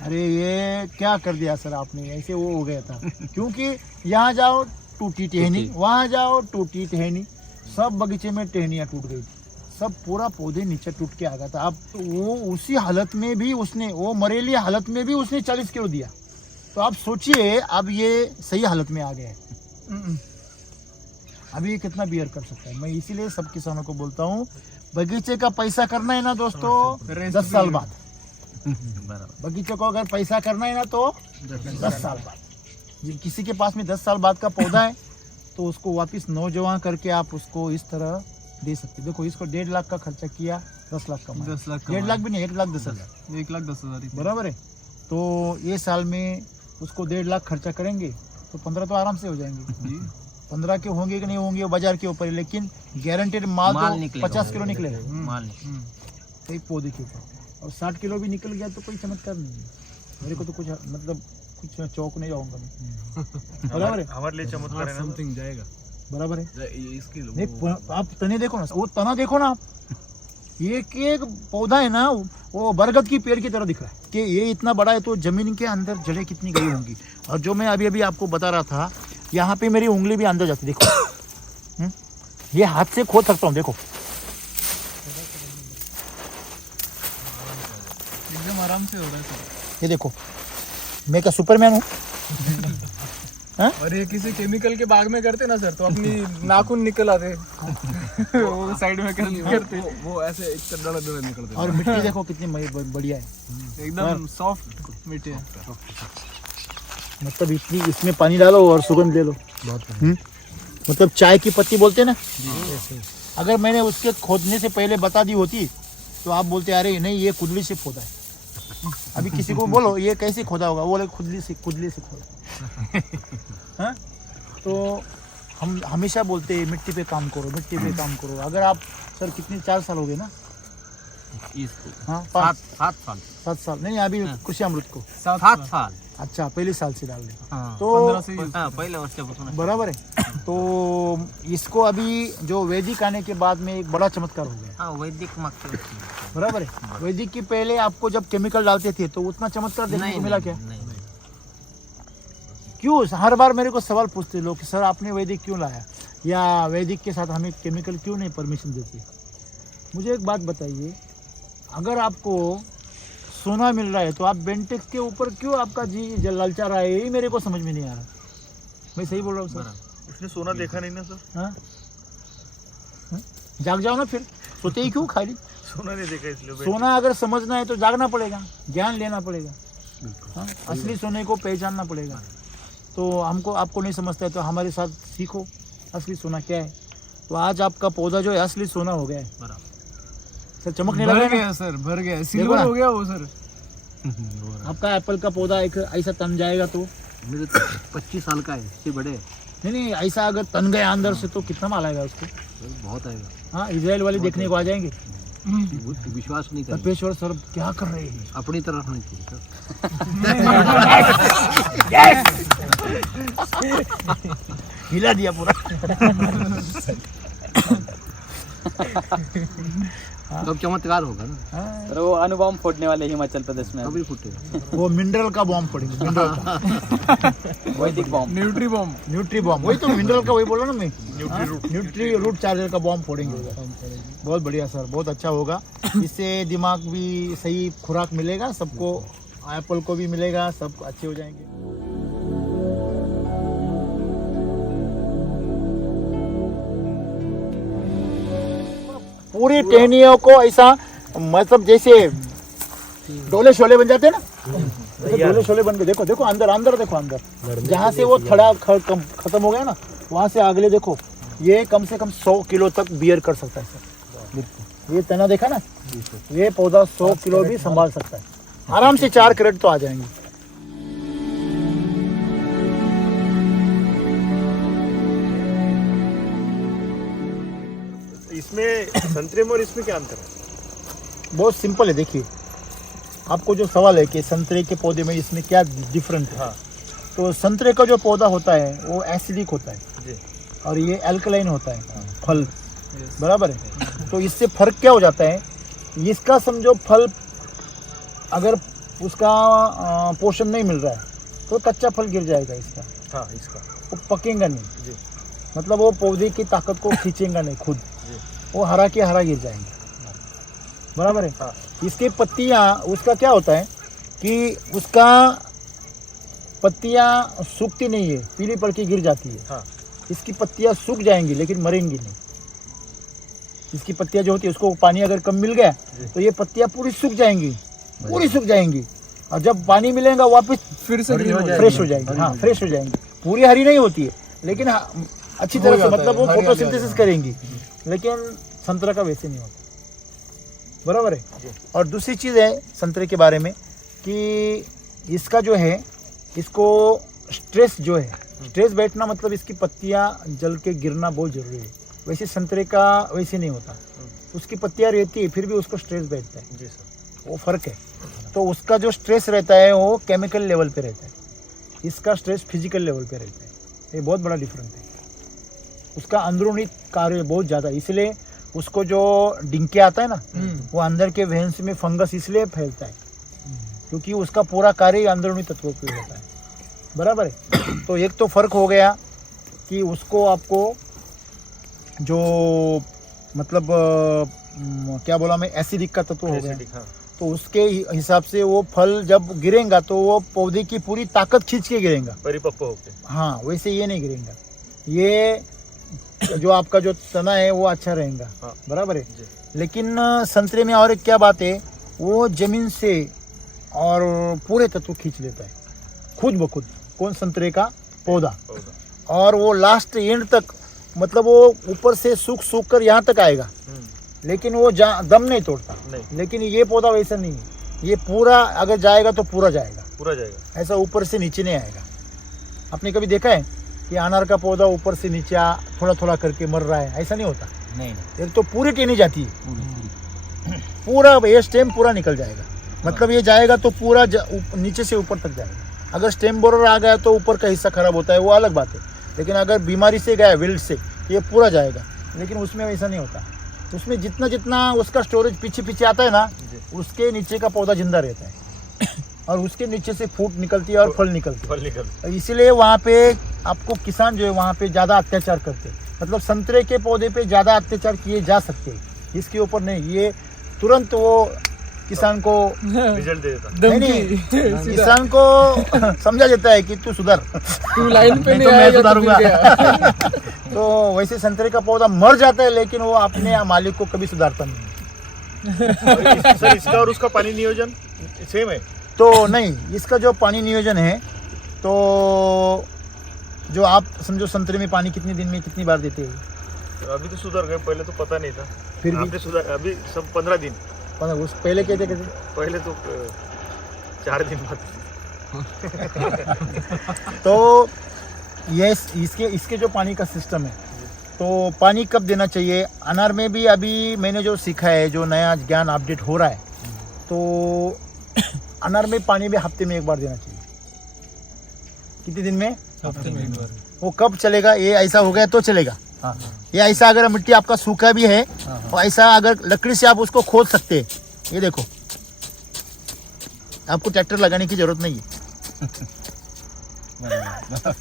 अरे ये क्या कर दिया सर आपने, ऐसे वो हो गया था। क्योंकि यहाँ जाओ टूटी टहनी, वहाँ जाओ टूटी टहनी, सब बगीचे में टहनियाँ टूट गई थी, सब पूरा पौधे नीचे टूट के आ गया था। अब वो उसी हालत में भी उसने, वो मरेली हालत में भी उसने 40 किलो दिया। तो आप सोचिए अब ये सही हालत में आ गया है, अभी ये कितना बियर कर सकता है। मैं इसीलिए सब किसानों को बोलता हूँ, बगीचे का पैसा करना है ना दोस्तों, 10 साल बाद। बगीचे को अगर पैसा करना है ना तो 10 साल बाद। किसी के पास में 10 साल बाद का पौधा है तो उसको वापस नौजवान करके आप उसको इस तरह दे सकते। देखो इसको 1.5 लाख का खर्चा किया, 10 लाख का 10 लाख 1.5 लाख भी नहीं, 1,10,000, 1,10,000 बराबर है। तो ये साल में उसको 1.5 लाख खर्चा करेंगे तो 15 तो आराम से हो जाएंगे जी। 15 के होंगे कि नहीं होंगे वो बाजार के ऊपर है, लेकिन गारंटेड माल तो 50 किलो निकलेगा माल एक पौधे के ऊपर। और 60 किलो भी निकल गया तो कोई चमत्कार नहीं है। मेरे को तो कुछ मतलब कुछ चौक नहीं जाऊंगा मैं, बराबर है, हमारे लिए चमत्कार है ना। समथिंग जाएगा बराबर है। इसकी नहीं आप तने देखो ना, वो तना देखो ना आप, एक एक पौधा है ना वो बरगद की पेड़ की तरह दिख रहा है कि ये इतना बड़ा है तो जमीन के अंदर जड़ें कितनी गई होंगी। और जो मैं अभी अभी आपको बता रहा था, यहाँ पे मेरी उंगली भी अंदर जाती, देखो ये हाथ से खोद सकता हूँ, देखो एकदम आराम से हो रहा है सर। ये देखो, मैं क्या सुपरमैन हूँ? और ये किसी केमिकल के बाग में करते ना सर तो अपनी नाखून निकल आते वो साइड में करते वो ऐसे एक डला डला निकलते और मिट्टी देखो कितनी बढ़िया है, एकदम सॉफ्ट मिट्टी है। मतलब इतनी इसमें पानी डालो और सुगंध ले लो। मतलब चाय की पत्ती बोलते हैं ना, अगर मैंने उसके खोदने से पहले बता दी होती तो आप बोलते अरे नहीं ये कुदली से खोदा है। अभी किसी को बोलो ये कैसे खोदा होगा, वो बोले कुदली से खोदा। हाँ? तो हम हमेशा बोलते हैं मिट्टी पे काम करो, मिट्टी पे काम करो। अगर आप सर कितने 4 साल हो गए ना? हाँ 7 साल नहीं, अभी कृषि अमृत को 7 साल। अच्छा पहले साल से डाल रहे हाँ, तो 15 से पहले वर्ष बराबर है। तो इसको अभी जो वैदिक आने के बाद में एक बड़ा चमत्कार हो गया। हाँ वैदिक मक्के बराबर है। वैदिक की पहले आपको जब केमिकल डालते थे तो उतना चमत्कार देखने को मिला क्या? क्यों हर बार मेरे को सवाल पूछते लोग कि सर आपने वैदिक क्यों लाया, या वैदिक के साथ हमें केमिकल क्यों नहीं परमिशन देते? मुझे एक बात बताइए, अगर आपको सोना मिल रहा है तो आप बेंटेक्स के ऊपर क्यों आपका जी ललचा रहा है? यही मेरे को समझ में नहीं आ रहा। मैं सही बोल रहा हूँ सर? उसने सोना देखा नहीं ना सर। हाँ? जाग जाओ ना, फिर सोते ही क्यों खाली? सोना नहीं देखा इसलिए। सोना अगर समझना है तो जागना पड़ेगा, ज्ञान लेना पड़ेगा। हाँ? असली सोने को पहचानना पड़ेगा। तो हमको आपको नहीं समझता है तो हमारे साथ सीखो असली सोना क्या है। तो आज आपका पौधा जो है असली सोना हो गया है सर। चमकने लगा भर ना? गया सर, भर गया, देखो सिल्वर ना। हो गया वो सर। आपका एप्पल का पौधा एक ऐसा तन जाएगा तो 25 साल का है, इससे बड़े नहीं ऐसा अगर तन गया अंदर से तो कितना माल आएगा उसको? बहुत आएगा। हाँ इजराइल वाले देखने को आ जाएंगे। विश्वास नहीं कर तपेश्वर सर क्या कर रहे हैं? अपनी तरफ नहीं चाहिए सर। हिला दिया पूरा। तब चमत्कार होगा ना, हाँ, तो वो अणुबॉम्ब फोड़ने वाले हिमाचल प्रदेश में तभी फूटेगा। वो मिनरल का बॉम्ब पड़ेगा, मिनरल का वैदिक bomb. Nutri bomb. Nutri bomb, वही तो मिनरल का वही बोला ना मैं, न्यूट्री रूट चार्जर का बॉम्ब फोड़ेंगे उधर। बहुत बढ़िया सर, बहुत अच्छा होगा। इससे दिमाग भी सही खुराक मिलेगा सबको, एप्पल को भी मिलेगा, सब अच्छे हो जाएंगे। पूरी टहनियों को ऐसा मतलब जैसे डोले शोले बन जाते हैं ना, जैसे डोले शोले बन के देखो देखो अंदर अंदर देखो अंदर जहाँ से वो थड़ा खत्म हो गया ना वहाँ से अगले देखो ये कम से कम 100 किलो तक बियर कर सकता है सर। ये तना देखा ना, ये पौधा 100 किलो भी संभाल सकता है आराम से। 4 कैरेट तो आ जाएंगे। इसमें संतरे में और इसमें क्या अंतर है? बहुत सिंपल है। देखिए आपको जो सवाल है कि संतरे के पौधे में इसमें क्या डिफरेंट है, हाँ। तो संतरे का जो पौधा होता है वो एसिडिक होता है जी। और ये अल्कलाइन होता है फल, बराबर है। तो इससे फर्क क्या हो जाता है, इसका समझो फल अगर उसका पोषण नहीं मिल रहा है तो कच्चा फल गिर जाएगा इसका, हाँ इसका वो पकेगा नहीं जी। मतलब वो पौधे की ताकत को खींचेगा नहीं खुद, वो हरा के हरा गिर जाएंगे, बराबर है। हाँ। इसके पत्तियां उसका क्या होता है कि उसका पत्तियां सूखती नहीं है, पीली पड़ के गिर जाती है। हाँ। इसकी पत्तियां सूख जाएंगी लेकिन मरेंगी नहीं। इसकी पत्तियां जो होती है उसको पानी अगर कम मिल गया तो ये पत्तियां पूरी सूख जाएंगी, पूरी सूख जाएंगी और जब पानी मिलेगा वापस फिर से green हो जाएगी। फ्रेश हो जाएंगी। हाँ फ्रेश हो जाएंगी, पूरी हरी नहीं होती है लेकिन अच्छी तरह से मतलब वो फोटोसिंथेसिस करेंगी, लेकिन संतरा का वैसे नहीं होता, बराबर है। और दूसरी चीज़ है संतरे के बारे में कि इसका जो है इसको स्ट्रेस जो है, स्ट्रेस बैठना मतलब इसकी पत्तियां जल के गिरना बहुत जरूरी है। वैसे संतरे का वैसे नहीं होता, उसकी पत्तियां रहती है फिर भी उसको स्ट्रेस बैठता है जी सर। वो फर्क है। तो उसका जो स्ट्रेस रहता है वो केमिकल लेवल पे रहता है, इसका स्ट्रेस फिजिकल लेवल पे रहता है। ये बहुत बड़ा डिफरेंस है। उसका अंदरूनी कार्य बहुत ज़्यादा, इसलिए उसको जो डिंके आता है ना वो अंदर के वेन्स में फंगस इसलिए फैलता है क्योंकि उसका पूरा कार्य अंदरूनी तत्वों पे होता है, बराबर है। तो एक तो फर्क हो गया कि उसको आपको जो मतलब क्या बोला मैं, एसिडिक का तत्व हो गया, हाँ। तो उसके हिसाब से वो फल जब गिरेगा तो वो पौधे की पूरी ताकत खींच के गिरेगा, परिपक्व होके। हाँ वैसे ये नहीं गिरेगा। ये जो आपका जो तना है वो अच्छा रहेगा, हाँ। बराबर है। जी। लेकिन संतरे में और एक क्या बात है, वो जमीन से और पूरे तत्व खींच लेता है खुद ब खुद। कौन? संतरे का पौधा। और वो लास्ट एंड तक मतलब वो ऊपर से सूख सूख कर यहाँ तक आएगा लेकिन वो दम नहीं तोड़ता नहीं। लेकिन ये पौधा वैसा नहीं है, ये पूरा अगर जाएगा तो पूरा जाएगा, पूरा जाएगा, ऐसा ऊपर से नीचे नहीं आएगा। आपने कभी देखा है कि अनार का पौधा ऊपर से नीचे थोड़ा थोड़ा करके मर रहा है? ऐसा नहीं होता। नहीं एक तो पूरी टेनी जाती है, पूरा ये स्टेम पूरा निकल जाएगा, मतलब ये जाएगा तो पूरा नीचे से ऊपर तक जाएगा। अगर स्टेम बोरर आ गया तो ऊपर का हिस्सा खराब होता है, वो अलग बात है। लेकिन अगर बीमारी से गया विल्ट से तो ये पूरा जाएगा, लेकिन उसमें वैसा नहीं होता। उसमें जितना जितना उसका स्टोरेज पीछे पीछे आता है ना, उसके नीचे का पौधा जिंदा रहता है और उसके नीचे से फूट निकलती है और फल निकलती है। इसीलिए वहाँ पे आपको किसान जो है वहाँ पे ज़्यादा अत्याचार करते हैं, मतलब संतरे के पौधे पे ज़्यादा अत्याचार किए जा सकते हैं, इसके ऊपर नहीं। ये तुरंत वो किसान को रिजल्ट दे देता। नहीं, किसान को समझा देता है कि तू सुधर, तू लाइन पे नहीं तो मैं आएगा तो सुधारूंगा। फिर क्या? तो वैसे संतरे का पौधा मर जाता है लेकिन वो अपने मालिक को कभी सुधारता नहीं। सर इसका और उसका पानी नियोजन सेम है? तो नहीं, इसका जो पानी नियोजन है तो जो आप समझो संतरे में पानी कितने दिन में कितनी बार देते हैं? अभी तो सुधर गए, पहले तो पता नहीं था, फिर भी आपने सुधर। अभी सब 15 दिन, उस पहले कहते कहते पहले तो 4 दिन बाद। तो ये इसके जो पानी का सिस्टम है, तो पानी कब देना चाहिए अनार में भी अभी मैंने जो सीखा है, जो नया ज्ञान अपडेट हो रहा है, तो अनार में पानी भी हफ्ते में एक बार देना चाहिए। कितने दिन में? हफ्ते में एक बार। वो कब चलेगा? ये ऐसा हो गया तो चलेगा। ये ऐसा अगर मिट्टी आपका सूखा भी है और ऐसा अगर लकड़ी से आप उसको खोद सकते हैं, ये देखो आपको ट्रैक्टर लगाने की जरूरत नहीं है।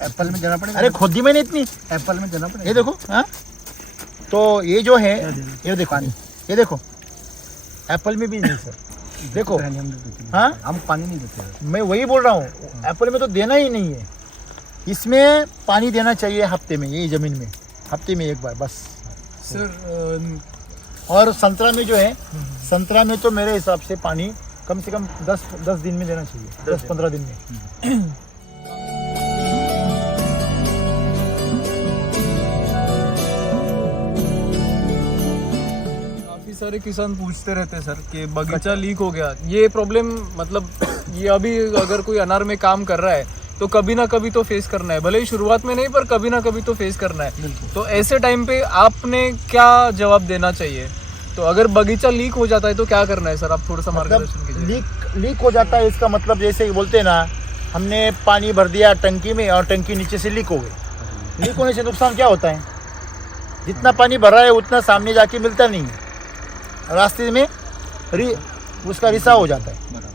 एप्पल में जाना पड़ेगा। अरे खोदी में नहीं इतनी, एप्पल में जाना पड़ेगा। ये देखो। हाँ तो ये जो है ये देखो, ये देखो एप्पल में भी नहीं सर, देखो। हाँ हम पानी नहीं देते। मैं वही बोल रहा हूँ, एप्पल में तो देना ही नहीं है। इसमें पानी देना चाहिए हफ्ते में, ये जमीन में हफ्ते में एक बार बस। सर और संतरा में जो है, संतरा में तो मेरे हिसाब से पानी कम से कम 10 दिन में देना चाहिए, 10-15 दिन में। काफी सारे किसान पूछते रहते हैं सर कि बगीचा लीक हो गया। ये प्रॉब्लम मतलब ये अभी अगर कोई अनार में काम कर रहा है तो कभी ना कभी तो फेस करना है, भले ही शुरुआत में नहीं पर कभी ना कभी तो फेस करना है। तो ऐसे टाइम पे आपने क्या जवाब देना चाहिए? तो अगर बगीचा लीक हो जाता है तो क्या करना है सर? आप थोड़ा सा मार्गदर्शन कीजिए। लीक हो जाता है इसका मतलब जैसे बोलते हैं ना, हमने पानी भर दिया टंकी में और टंकी नीचे से लीक हो गई। लीक होने से नुकसान क्या होता है? जितना पानी भरा है उतना सामने जाके मिलता नहीं है, रास्ते में उसका रिसाव हो जाता है।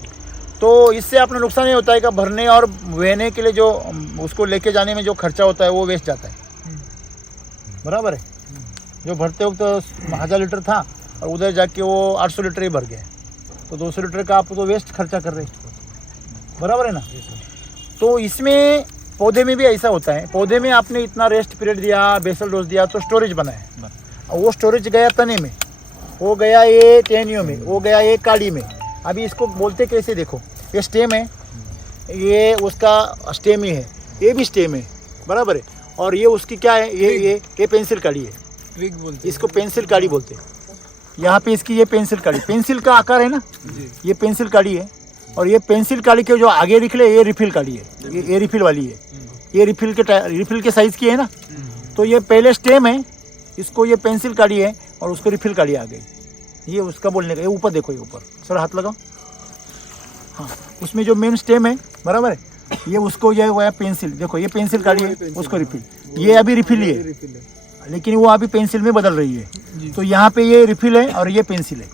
तो इससे अपना नुकसान ये होता है कि भरने और बहने के लिए जो उसको लेके जाने में जो खर्चा होता है वो वेस्ट जाता है। बराबर है। जो भरते वक्त तो 1000 लीटर था और उधर जाके वो 800 लीटर ही भर गया, तो 200 लीटर का आप तो वेस्ट खर्चा कर रहे हैं। बराबर है ना? तो इसमें पौधे में भी ऐसा होता है। पौधे में आपने इतना रेस्ट पीरियड दिया, बेसल डोज दिया, तो स्टोरेज बनाया, और वो स्टोरेज गया तने में, वो गया ये टहनियों में, वो गया ये काड़ी में। अभी इसको बोलते कैसे, देखो ये स्टेम है, ये उसका स्टेम ही है, ये भी स्टेम है। बराबर है। और ये उसकी क्या है, ये पेंसिल काड़ी है, ट्विग बोलते इसको पेंसिल काड़ी बोलते हैं। यहाँ पे इसकी ये पेंसिल काड़ी, पेंसिल का आकार है ना, ये पेंसिल काड़ी है। और ये पेंसिल काड़ी के जो आगे निकले ये रिफिल काड़ी है, ये रिफिल वाली है। ये रिफिल के साइज की है ना। तो ये पहले स्टेम है, इसको ये पेंसिल काड़ी है और उसको रिफिल काड़ी आ गई। ये उसका बोलने का, ये ऊपर देखो, ये ऊपर सर हाथ लगाओ। हाँ, उसमें जो मेन स्टेम है, बराबर है, ये उसको ये हुआ पेंसिल, देखो ये पेंसिल काड़ी है, उसको रिफिल, ये अभी रिफिल ही है, लेकिन वो अभी पेंसिल में बदल रही है। तो यहाँ पे ये रिफिल है और ये पेंसिल है,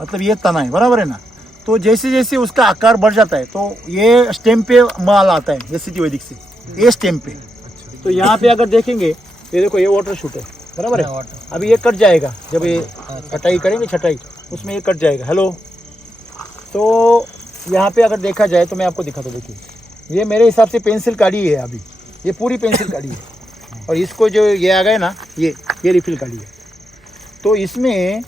मतलब ये तना है। बराबर है ना? तो जैसे जैसे उसका आकार बढ़ जाता है तो ये स्टेम पे माल आता है, ये सिटी वैदिक से ये स्टेम पे। तो यहाँ पे अगर देखेंगे, ये देखो ये वाटर शूट है, बराबर है। अभी ये कट जाएगा, जब ये कटाई करेंगे, छटाई, उसमें ये कट जाएगा। हेलो, तो यहाँ पे अगर देखा जाए तो मैं आपको दिखाता हूँ। देखिए ये मेरे हिसाब से पेंसिल काड़ी है, अभी ये पूरी पेंसिल काड़ी है। और इसको जो ये आ गया ना, ये रिफिल काड़ी है। तो इसमें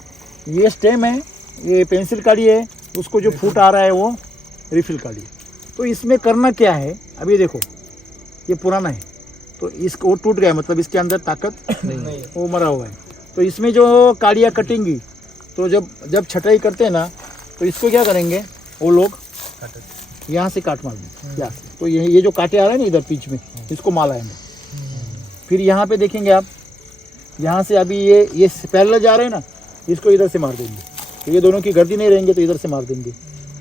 ये स्टेम है, ये पेंसिल काड़ी है, उसको जो फूट आ रहा है वो रिफिल काड़ी है। तो इसमें करना क्या है, अब ये देखो ये पुराना है, तो इसको वो टूट गया, मतलब इसके अंदर ताकत नहीं, वो मरा हुआ है। तो इसमें जो काड़ियाँ कटेंगी, तो जब छटाई करते हैं ना, तो इसको क्या करेंगे वो लोग, यहाँ से काट मार देंगे यहाँ से। तो ये जो काटे आ रहे हैं ना इधर बीच में, इसको माल आएंगे। फिर यहाँ पे देखेंगे आप, यहाँ से अभी ये पैरेलल जा रहे हैं ना, इसको इधर से मार देंगे, तो ये दोनों की गर्दी नहीं रहेंगे, तो इधर से मार देंगे।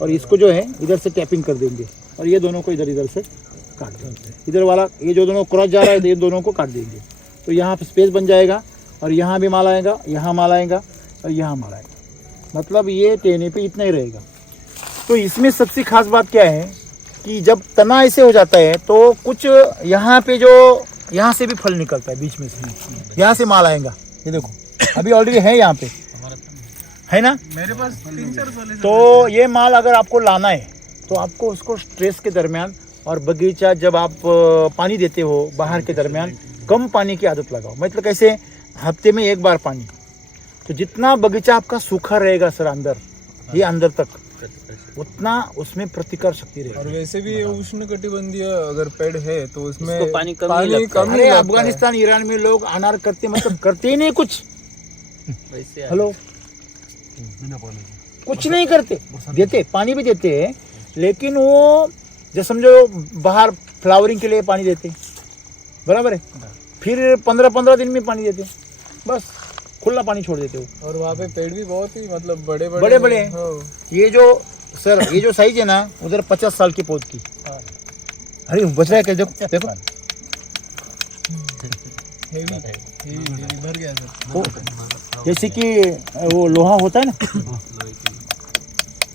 और इसको जो है इधर से टैपिंग कर देंगे, और ये दोनों को इधर से काट देंगे। इधर वाला ये जो दोनों क्रॉस जा रहा है, तो ये दोनों को काट देंगे। तो यहाँ पे स्पेस बन जाएगा, और यहाँ भी माल आएगा, यहाँ माल आएगा, और यहाँ माल आएगा। मतलब ये टेने पे इतना ही रहेगा। तो इसमें सबसे खास बात क्या है कि जब तना ऐसे हो जाता है तो कुछ यहाँ पे जो यहाँ से भी फल निकलता है बीच में से, यहाँ से माल आएगा। ये देखो अभी ऑलरेडी है, यहाँ पे है ना, मेरे पास 3-4 फल। तो ये माल अगर आपको लाना है तो आपको उसको स्ट्रेस के दरमियान और बगीचा जब आप पानी देते हो बाहर के दरमियान, कम पानी की आदत लगाओ। मतलब कैसे, हफ्ते में 1 बार पानी, तो जितना बगीचा आपका सूखा रहेगा सर अंदर, ये अंदर तक, उतना उसमें प्रतिकार शक्ति रहेगी। और वैसे भी उष्ण कटिबंधीय अगर पेड़ है तो उसमें इसको पानी कम ही लगता है। अरे अफगानिस्तान ईरान में लोग अनार करते, मतलब करते ही नहीं कुछ। हेलो, कुछ नहीं करते, देते पानी भी देते हैं, लेकिन वो जो समझो बाहर फ्लावरिंग के लिए पानी देते, बराबर है। फिर 15-15 दिन में पानी देते, बस खुला पानी छोड़ देते हो। और वहाँ पे पेड़ भी बहुत ही मतलब बड़े बड़े हैं। हाँ। ये जो सर ये जो साइज है ना, उधर 50 साल की पौध की। अरे बच रहा है क्या, देखो देखो हेवी भर गया सर। वो जैसे कि वो लोहा होता है ना,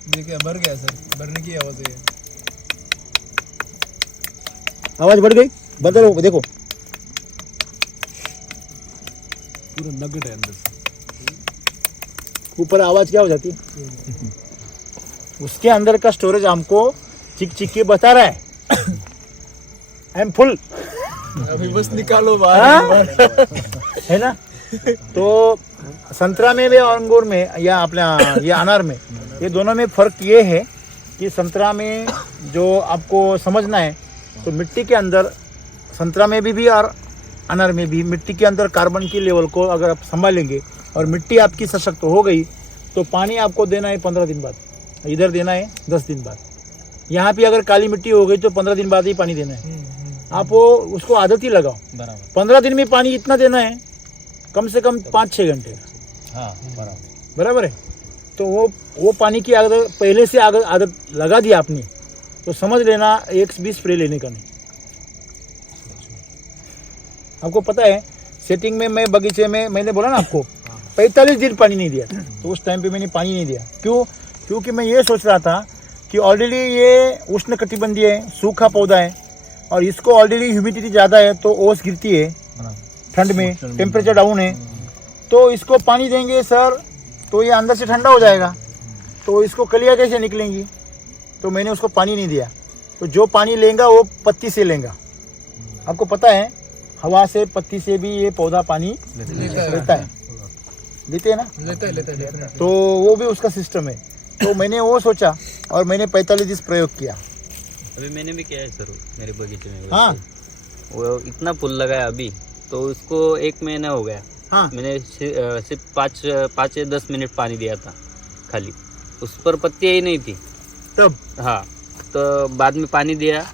देखिए भर गया सर, भरने की आवाज है। आवाज बढ़ गई, बदलो देखो, पूरा नगेट है अंदर से। ऊपर आवाज क्या हो जाती है, उसके अंदर का स्टोरेज हमको चिक चिक के बता रहा है, आई एम फुल, अभी बस निकालो बाहर है ना। तो संतरा में भी और अंगूर में या अपना ये अनार में, ये दोनों में फर्क ये है कि संतरा में जो आपको समझना है तो मिट्टी के अंदर, संतरा में भी और अनार में भी मिट्टी के अंदर कार्बन की लेवल को अगर आप संभालेंगे और मिट्टी आपकी सशक्त हो गई तो पानी आपको देना है 15 दिन बाद, इधर देना है 10 दिन बाद। यहाँ पे अगर काली मिट्टी हो गई तो 15 दिन बाद ही पानी देना है। आप वो उसको आदत ही लगाओ, 15 दिन में पानी इतना देना है, कम से कम 5-6 घंटे। हाँ बराबर है। तो वो पानी की आदत पहले से आदत लगा दी आपने तो समझ लेना एक भी स्प्रे लेने का नहीं। आपको पता है सेटिंग में मैं बगीचे में मैंने बोला ना आपको 45 दिन पानी नहीं दिया, तो उस टाइम पे मैंने पानी नहीं दिया। क्यों? क्योंकि मैं ये सोच रहा था कि ऑलरेडी ये उष्ण कटिबंधीय है, सूखा पौधा है और इसको ऑलरेडी ह्यूमिडिटी ज़्यादा है तो ओस गिरती है ठंड में, टेम्परेचर डाउन है, तो इसको पानी देंगे सर तो ये अंदर से ठंडा हो जाएगा, तो इसको कलियाँ कैसे निकलेंगी? तो मैंने उसको पानी नहीं दिया। तो जो पानी लेगा वो पत्ती से लेगा। आपको पता है हवा से, पत्ती से भी ये पौधा पानी लेता है, लेते हैं ना? लेता है। तो वो भी उसका सिस्टम है। तो मैंने वो सोचा और मैंने 45 दिन प्रयोग किया। अभी मैंने भी किया है सर मेरे बगीचे में। हाँ। वो इतना फूल लगाया अभी तो उसको 1 महीना हो गया। हाँ। मैंने सिर्फ 5 या 10 मिनट पानी दिया था खाली, उस पर पत्तियाँ ही नहीं थी तब। हाँ, तो बाद में पानी दिया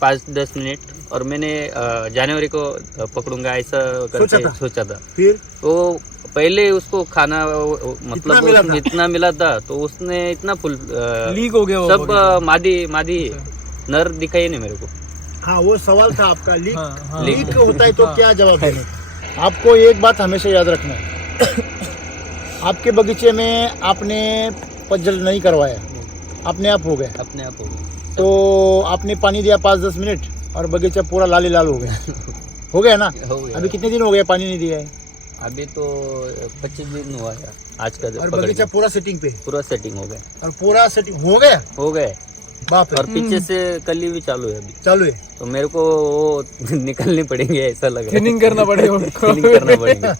5-10 मिनट और मैंने जनवरी को पकड़ूंगा ऐसा करके सोचा था। फिर तो पहले उसको खाना मतलब जितना मिला था तो उसने इतना फुल लीक हो गया वो सब मादी नर दिखाई नहीं मेरे को। हाँ, वो सवाल था आपका, लीक। हाँ। लीक होता है तो क्या जवाब देने? आपको एक बात हमेशा याद रखना है आपके बगीचे में आपने पतझड़ नहीं करवाया, अपने आप हो गया। अपने आप हो गया। तो आपने पानी दिया 5-10 मिनट और बगीचा पूरा लाल लाल हो गया हो गया ना? हो गया। अभी कितने दिन हो गए पानी नहीं दिया है? अभी तो 25 दिन हुआ है आज का। और बगीचा पूरा सेटिंग पे, पूरा सेटिंग हो गया। और पूरा सेटिंग हो गया। हो गए। बाप रे। और पीछे से कली भी चालू है अभी। चालू है। तो मेरे को वो निकलने पड़ेंगे ऐसा लग रहा है। थिनिंग करना पड़ेगा उनको। Thinning करना पड़ेगा।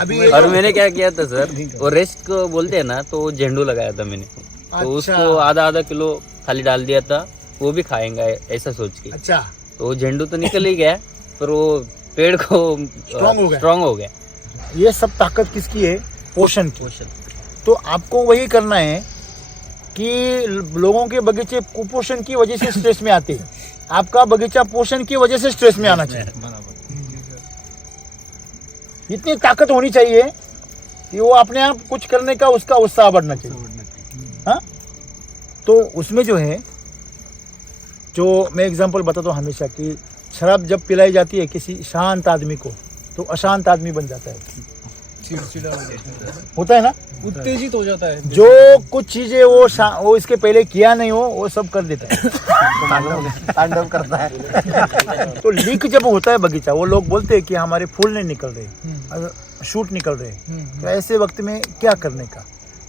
अभी और मैंने क्या किया था सर, वो रेस्ट को बोलते हैं ना, तो झंडू लगाया था मैंने। तो उसको आधा किलो खाली डाल दिया था, वो भी खाएंगा ऐसा सोच के। अच्छा। तो वो झंडू तो निकल ही गया पर वो पेड़ को स्ट्रॉन्ग हो गया। ये सब ताकत किसकी है? पोषण की। तो आपको वही करना है कि लोगों के बगीचे कुपोषण की वजह से स्ट्रेस में आते हैं, आपका बगीचा पोषण की वजह से स्ट्रेस में आना चाहिए। इतनी ताकत होनी चाहिए कि वो अपने आप कुछ करने का उसका उत्साह बढ़ना चाहिए। हाँ, तो उसमें जो है, जो मैं एग्जांपल बताता हूँ हमेशा कि शराब जब पिलाई जाती है किसी शांत आदमी को तो अशांत आदमी बन जाता है, होता है ना? उत्तेजित हो जाता है। जो कुछ चीजें वो इसके पहले किया नहीं हो वो सब कर देता है, तांडव करता है। तो लीक जब होता है बगीचा, वो लोग बोलते हैं कि हमारे फूल नहीं निकल रहे, शूट निकल रहे, तो ऐसे वक्त में क्या करने का,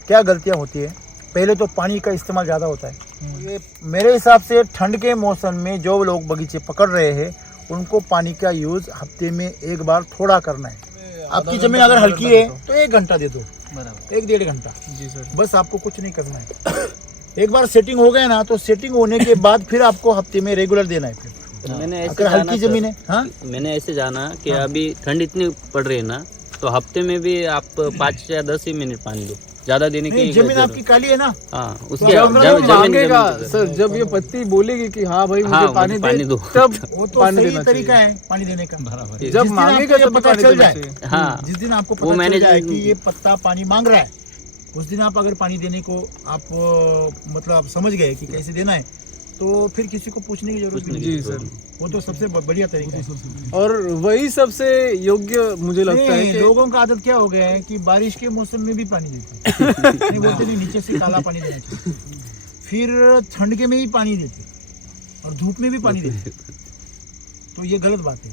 क्या गलतियां होती है? पहले तो पानी का इस्तेमाल ज्यादा होता है। ये मेरे हिसाब से ठंड के मौसम में जो लोग बगीचे पकड़ रहे हैं उनको पानी का यूज हफ्ते में एक बार थोड़ा करना है। आपकी जमीन अगर हल्की है तो 1 घंटा दे दो, 1-1.5 घंटा। जी सर। बस आपको कुछ नहीं करना है। एक बार सेटिंग हो गया ना, तो सेटिंग होने के बाद फिर आपको हफ्ते में रेगुलर देना है। फिर मैंने ऐसे अगर हल्की जमीन है, हाँ, मैंने ऐसे जाना कि अभी ठंड इतनी पड़ रही है ना, तो हफ्ते में भी आप 5 या 10 ही मिनट पानी दो, ज्यादा देने की जमीन आपकी काली है ना। हाँ, उसके जब मांगेगा सर, जब ये पत्ती बोलेगी कि हाँ भाई मुझे पानी दो, तब वो तो सही तरीका है पानी देने का। जब मांगेगा तब पता चल जाए, हाँ, जिस दिन आपको पता चल जाए कि ये पत्ता पानी मांग रहा है, उस दिन आप अगर पानी देने को आप मतलब आप समझ गए कि कैसे देना है, तो फिर किसी को पूछने की जरूरत नहीं। जी सर, वो तो सबसे बढ़िया तरीका है। और वही सबसे योग्य मुझे लगता है कि लोगों का आदत क्या हो गया है कि बारिश के मौसम में भी पानी देते नहीं, बोलते नहीं नीचे से काला पानी देना चाहिए, फिर ठंड के में ही पानी देते और धूप में भी पानी देते, तो ये गलत बात है।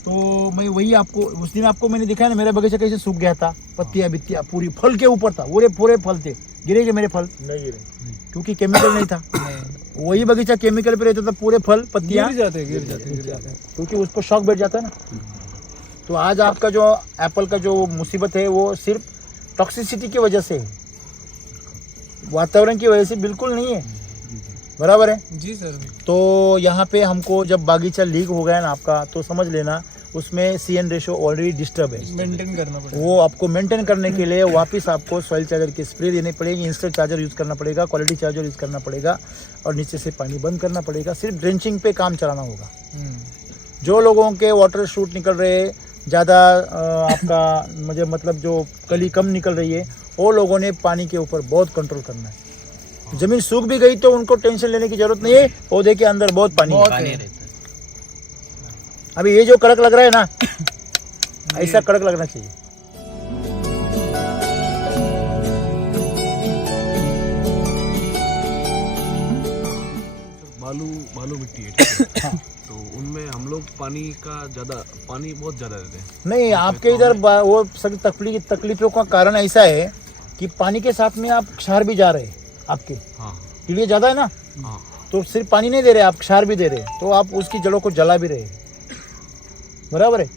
तो मैं वही आपको उस दिन आपको मैंने दिखाया ना, मेरा बगीचा कैसे सूख गया था, पत्तियां बित्तियां पूरी फल के ऊपर था, पूरे फल थे, गिरे के मेरे फल नहीं गिरे क्योंकि केमिकल नहीं था। वही बगीचा केमिकल पे रहता था, पूरे फल पत्तियां गिर जाते क्योंकि उसको शौक बैठ जाता है ना। तो आज आपका जो एप्पल का जो मुसीबत है वो सिर्फ टॉक्सिसिटी की वजह से है, वातावरण की वजह से बिल्कुल नहीं है, बराबर है। जी सर। तो यहाँ पे हमको जब बागीचा लीक हो गया ना आपका, तो समझ लेना उसमें CN रेशो ऑलरेडी डिस्टर्ब है। मेंटेन करना पड़ेगा। वो आपको मेंटेन करने के लिए वापस आपको सॉइल चार्जर की स्प्रे देनी पड़ेगी, इंस्टेंट चार्जर यूज़ करना पड़ेगा, क्वालिटी चार्जर यूज़ करना पड़ेगा और नीचे से पानी बंद करना पड़ेगा। सिर्फ ड्रेंचिंग पे काम चलाना होगा। जो लोगों के वाटर शूट निकल रहे, ज़्यादा आपका मुझे मतलब जो कली कम निकल रही है, वो लोगों ने पानी के ऊपर बहुत कंट्रोल करना है। जमीन सूख भी गई तो उनको टेंशन लेने की जरूरत नहीं है, पौधे के अंदर बहुत पानी है। अभी ये जो कड़क लग रहा है ना, ऐसा कड़क लगना चाहिए। बालू मिट्टी है, ठीक है? तो उनमें हम लोग पानी बहुत ज्यादा देते हैं। नहीं, आपके इधर वो सभी तकलीफों का कारण ऐसा है कि पानी के साथ में आप क्षार भी जा रहे हैं, आपके हाँ लिए ज्यादा है ना, हाँ तो सिर्फ पानी नहीं दे रहे, आप क्षार भी दे रहे हैं, तो आप उसकी जड़ों को जला भी रहे हैं, बराबर है।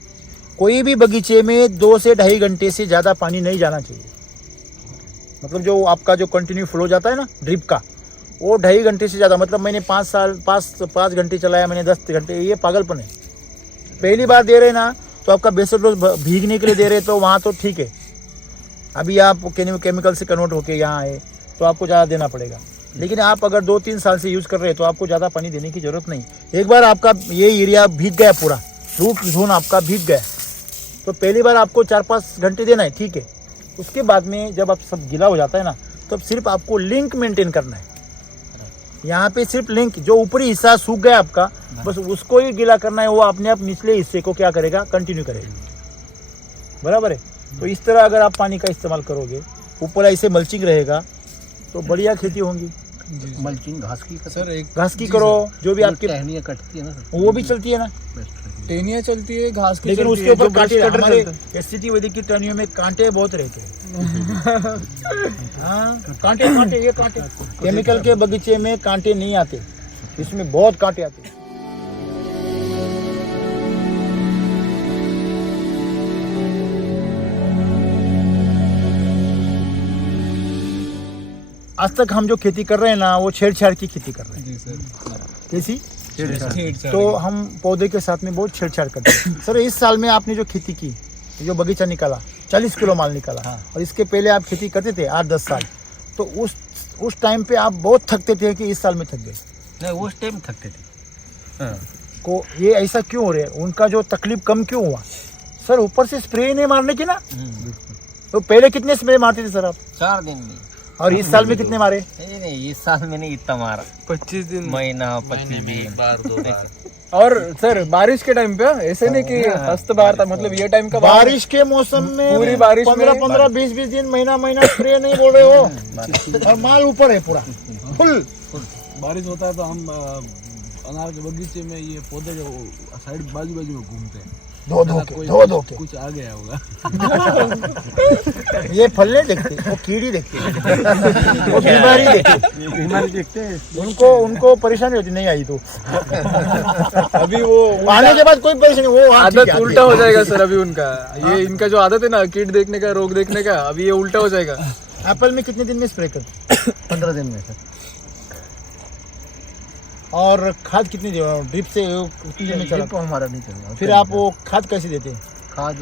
कोई भी बगीचे में 2 से 2.5 घंटे से ज़्यादा पानी नहीं जाना चाहिए। मतलब जो आपका जो कंटिन्यू फ्लो जाता है ना ड्रिप का, वो 2.5 घंटे से ज़्यादा, मतलब मैंने 5 घंटे चलाया, मैंने 10 घंटे, ये पागलपन है। पहली बार दे रहे ना तो आपका बेसिक डोज भीगने के लिए दे रहे तो वहाँ तो ठीक है। अभी आप केमिकल से कन्वर्ट होके यहाँ आए तो आपको ज़्यादा देना पड़ेगा, लेकिन आप अगर 2-3 साल से यूज़ कर रहे हैं तो आपको ज़्यादा पानी देने की ज़रूरत नहीं। एक बार आपका ये एरिया भीग गया, पूरा रूट जोन आपका भीग गया, तो पहली बार आपको 4-5 घंटे देना है, ठीक है। उसके बाद में जब आप सब गीला हो जाता है ना, तब सिर्फ आपको लिंक मेंटेन करना है। यहाँ पे सिर्फ लिंक, जो ऊपरी हिस्सा सूख गया आपका, बस उसको ही गीला करना है, वो अपने आप निचले हिस्से को क्या करेगा, कंटिन्यू करेगा, बराबर है। तो इस तरह अगर आप पानी का इस्तेमाल करोगे, ऊपर ऐसे मल्चिंग रहेगा तो बढ़िया खेती होंगी। मल्चिंग घास की सर एक घास की करो, जो भी आपकी टहनियाँ कटती है ना सर, वो भी चलती है ना, टेनिया चलती है, घास की लेकिन चलती उसके है, ऊपर जो कांटे, brush cutter हमारे चलता है। SCT वैदिक की टहनियों में कांटे बहुत रहते हैं। हाँ, कांटे ये कांटे, केमिकल के बगीचे में कांटे नहीं आते, इसमें बहुत कांटे आते हैं। आज तक हम जो खेती कर रहे हैं ना, वो छेड़छाड़ की खेती कर रहे हैं। जी सर। कैसी? छेड़छाड़। तो हम पौधे के साथ में बहुत छेड़छाड़ करते हैं। सर, इस साल में आपने जो खेती की, जो बगीचा निकाला, 40 किलो माल निकाला, और इसके पहले आप खेती करते थे 8-10 साल, तो उस टाइम पे आप बहुत थकते थे कि इस साल में थक गए? नहीं उस टाइम थकते थे। को ये ऐसा क्यों हो रहा है? उनका जो तकलीफ कम क्यों हुआ? सर, ऊपर से स्प्रे नहीं मारने की ना, तो पहले कितने स्प्रे मारते थे सर आप? 4 दिन में। और इस साल में कितने मारे? नहीं, इस साल मैंने इतना मारा, 25 दिन महीना 25 दिन। और सर बारिश के टाइम पे ऐसे नहीं कि हस्त बाहर था, मतलब ये टाइम का बारिश के मौसम में पूरी बारिश में 15-15, 20-20 दिन, महीना स्प्रे नहीं बोल रहे हो, और माल ऊपर है पूरा फुल। बारिश होता है तो हम अनार के बगीचे में ये पौधे जो साइड बाजू में घूमते हैं, धो के कुछ आ गया होगा। ये फल नहीं देखते, वो कीड़ी देखते हैं, वो बीमारी देखते हैं, उनको परेशानी होती नहीं आई तो। अभी वो आने के बाद कोई परेशानी, वो आदत उल्टा हो जाएगा सर। अभी उनका ये इनका जो आदत है ना कीट देखने का, रोग देखने का, अभी ये उल्टा हो जाएगा। एप्पल में कितने दिन में स्प्रे करते? 15 दिन में सर। और खाद कितनी ड्रिप से कितनी दिन में चला? ड्रिप हमारा नहीं चलेगा। फिर आप वो खाद कैसे देते हैं? खाद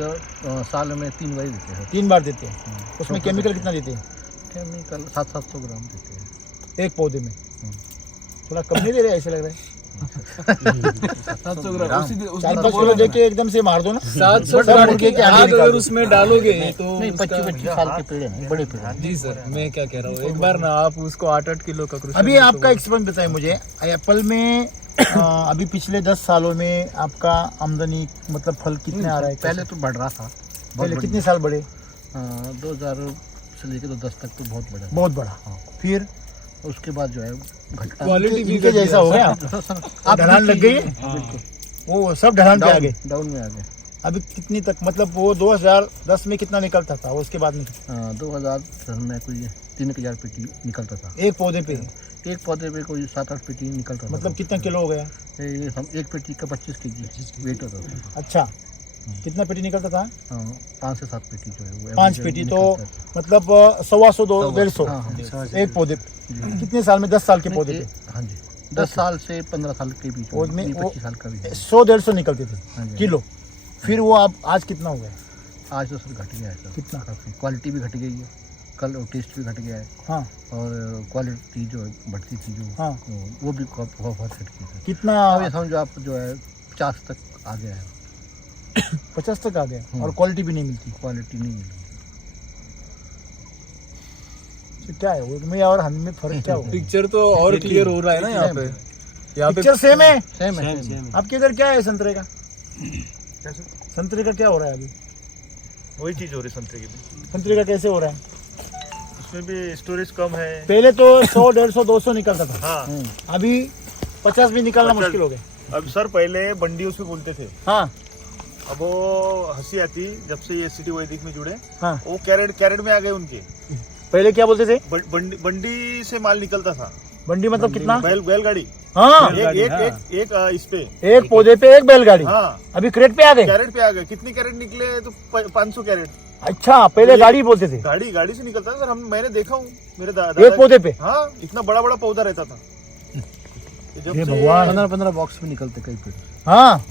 साल में 3 बार देते हैं। 3 बार देते हैं। उसमें केमिकल कितना देते हैं? केमिकल 700-700 ग्राम देते हैं एक पौधे में। थोड़ा कम नहीं दे रहे, ऐसे लग रहा है। 700 ग्राम 4-5 किलो देके एकदम से मार दो ना। 700 सब ग्राम मुर्गे की के आगे खाद निकाल अगर दो। उसमें डालोगे तो नहीं, 25-25 साल के पेड़ हैं, बड़े पेड़ हैं। जी सर, मैं क्या कह रहा हूँ, एक बार ना आप उसको 8-8 किलो का कृषि अभी आपका एक्सपीरियंस बताइए मुझे, एप्पल में अभी पिछले 10 सालों में आपका आमदनी मतलब फल कितने आ रहा है? पहले तो बढ़ रहा था, पहले कितने साल बढ़े? 2000 से लेकर तो 10 तक तो बहुत बढ़ा। बहुत बड़ा। फिर उसके बाद जो है घटता क्वालिटी भी इनके जैसा हो गया आप, ढलान लग गई है, वो सब ढलान पे आ गए। डाउन में आ गए। अभी कितनी तक, मतलब वो 2010 में कितना निकलता था, उसके बाद में 2010 में कोई 3000 पेटी निकलता था एक पौधे पे? एक पौधे पे कोई 7-8 पेटी निकलता था। मतलब कितना किलो हो गया? हम एक पेटी का 25 kg वेट होता था। अच्छा, कितना पेटी निकलता था? 5 से 7 पेटी जो है वो 5 average पेटी, तो निकलता है। मतलब 125 दो 150 हाँ, हाँ, एक पौधे पे। कितने साल में? 10 साल के पौधे पे हाँ जी, 10 साल से 15 साल के बीच और में में, वो 25 साल का भी है। 100-150 निकलते हाँ थे जी। किलो। फिर वो आप आज कितना हो गया? आज तो सर घट गया है सर। कितना? काफी क्वालिटी भी घट गई है, कल टेस्ट भी घट गया है, हाँ और क्वालिटी जो बढ़ती थी जो हाँ। वो भी बहुत घट गई है। कितना? अब ये समझो आप जो है 50 तक आ गया है, 50 तक आ गया और क्वालिटी भी नहीं मिलती। क्वालिटी नहीं मिली। तो क्या है वो में और हम में फर्क क्या होगा? पिक्चर तो और क्लियर हो रहा है ना यहाँ पे। यहाँ पे पिक्चर सेम है। सेम है। आपके इधर क्या है संतरे का? संतरे का क्या हो रहा है अभी? वही चीज हो रही संतरे की भी। संतरे का कैसे हो रहा है? उसमें भी स्टोरेज कम है। पहले तो 100-150-200 निकलता था, हाँ अभी 50 भी निकालना 50 मुश्किल हो गया। अब सर पहले बंडी उसको बोलते थे, हाँ अब वो हंसी आती जब से ये सिटी वैदिक में जुड़े, हाँ। वो कैरेट में आ गए उनके। पहले क्या बोलते थे? बंडी से माल निकलता था, बंडी मतलब कितना? बैलगाड़ी। हाँ, एक इस पे एक पौधे पे एक बैलगाड़ी। हाँ, अभी क्रेट पे आ गए। कैरेट पे आ गए। कितने कैरेट निकले? तो 500 कैरेट अच्छा, पहले गाड़ी बोलते थे। गाड़ी से निकलता था सर। मैंने देखा हूँ मेरे दादा एक पौधे पे। हाँ, इतना बड़ा बड़ा पौधा रहता था। जब हे से भगवान। 15 बॉक्स में निकलते कई पेड़। हाँ,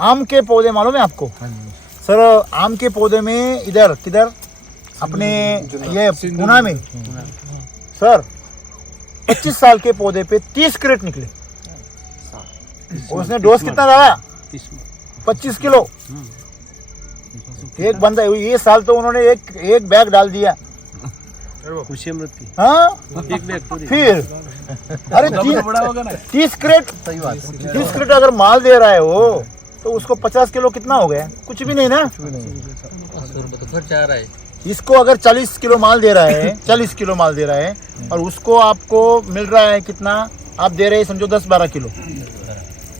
आम के पौधे मालूम है आपको? हाँ जी। सर आम के पौधे में इधर किधर अपने ये पुणे में सर 25 साल के पौधे पे 30 क्रेट निकले। उसने डोज कितना डाला? 25 किलो। एक बंदा, ये साल तो उन्होंने एक बैग डाल दिया। खुशी अमृत की हाँ, एक बैग पूरी। फिर अरे बड़ा होगा ना। 30 क्रेट, सही बात है। 30 क्रेट अगर माल दे रहा है वो, तो उसको 50 किलो कितना हो गया? कुछ भी नहीं ना। 100 रुपये तो खर्चा आ रहा है। इसको अगर 40 किलो माल दे रहा है, 40 किलो माल दे रहा है, और उसको आपको मिल रहा है कितना? आप दे रहे हैं समझो 10-12 किलो,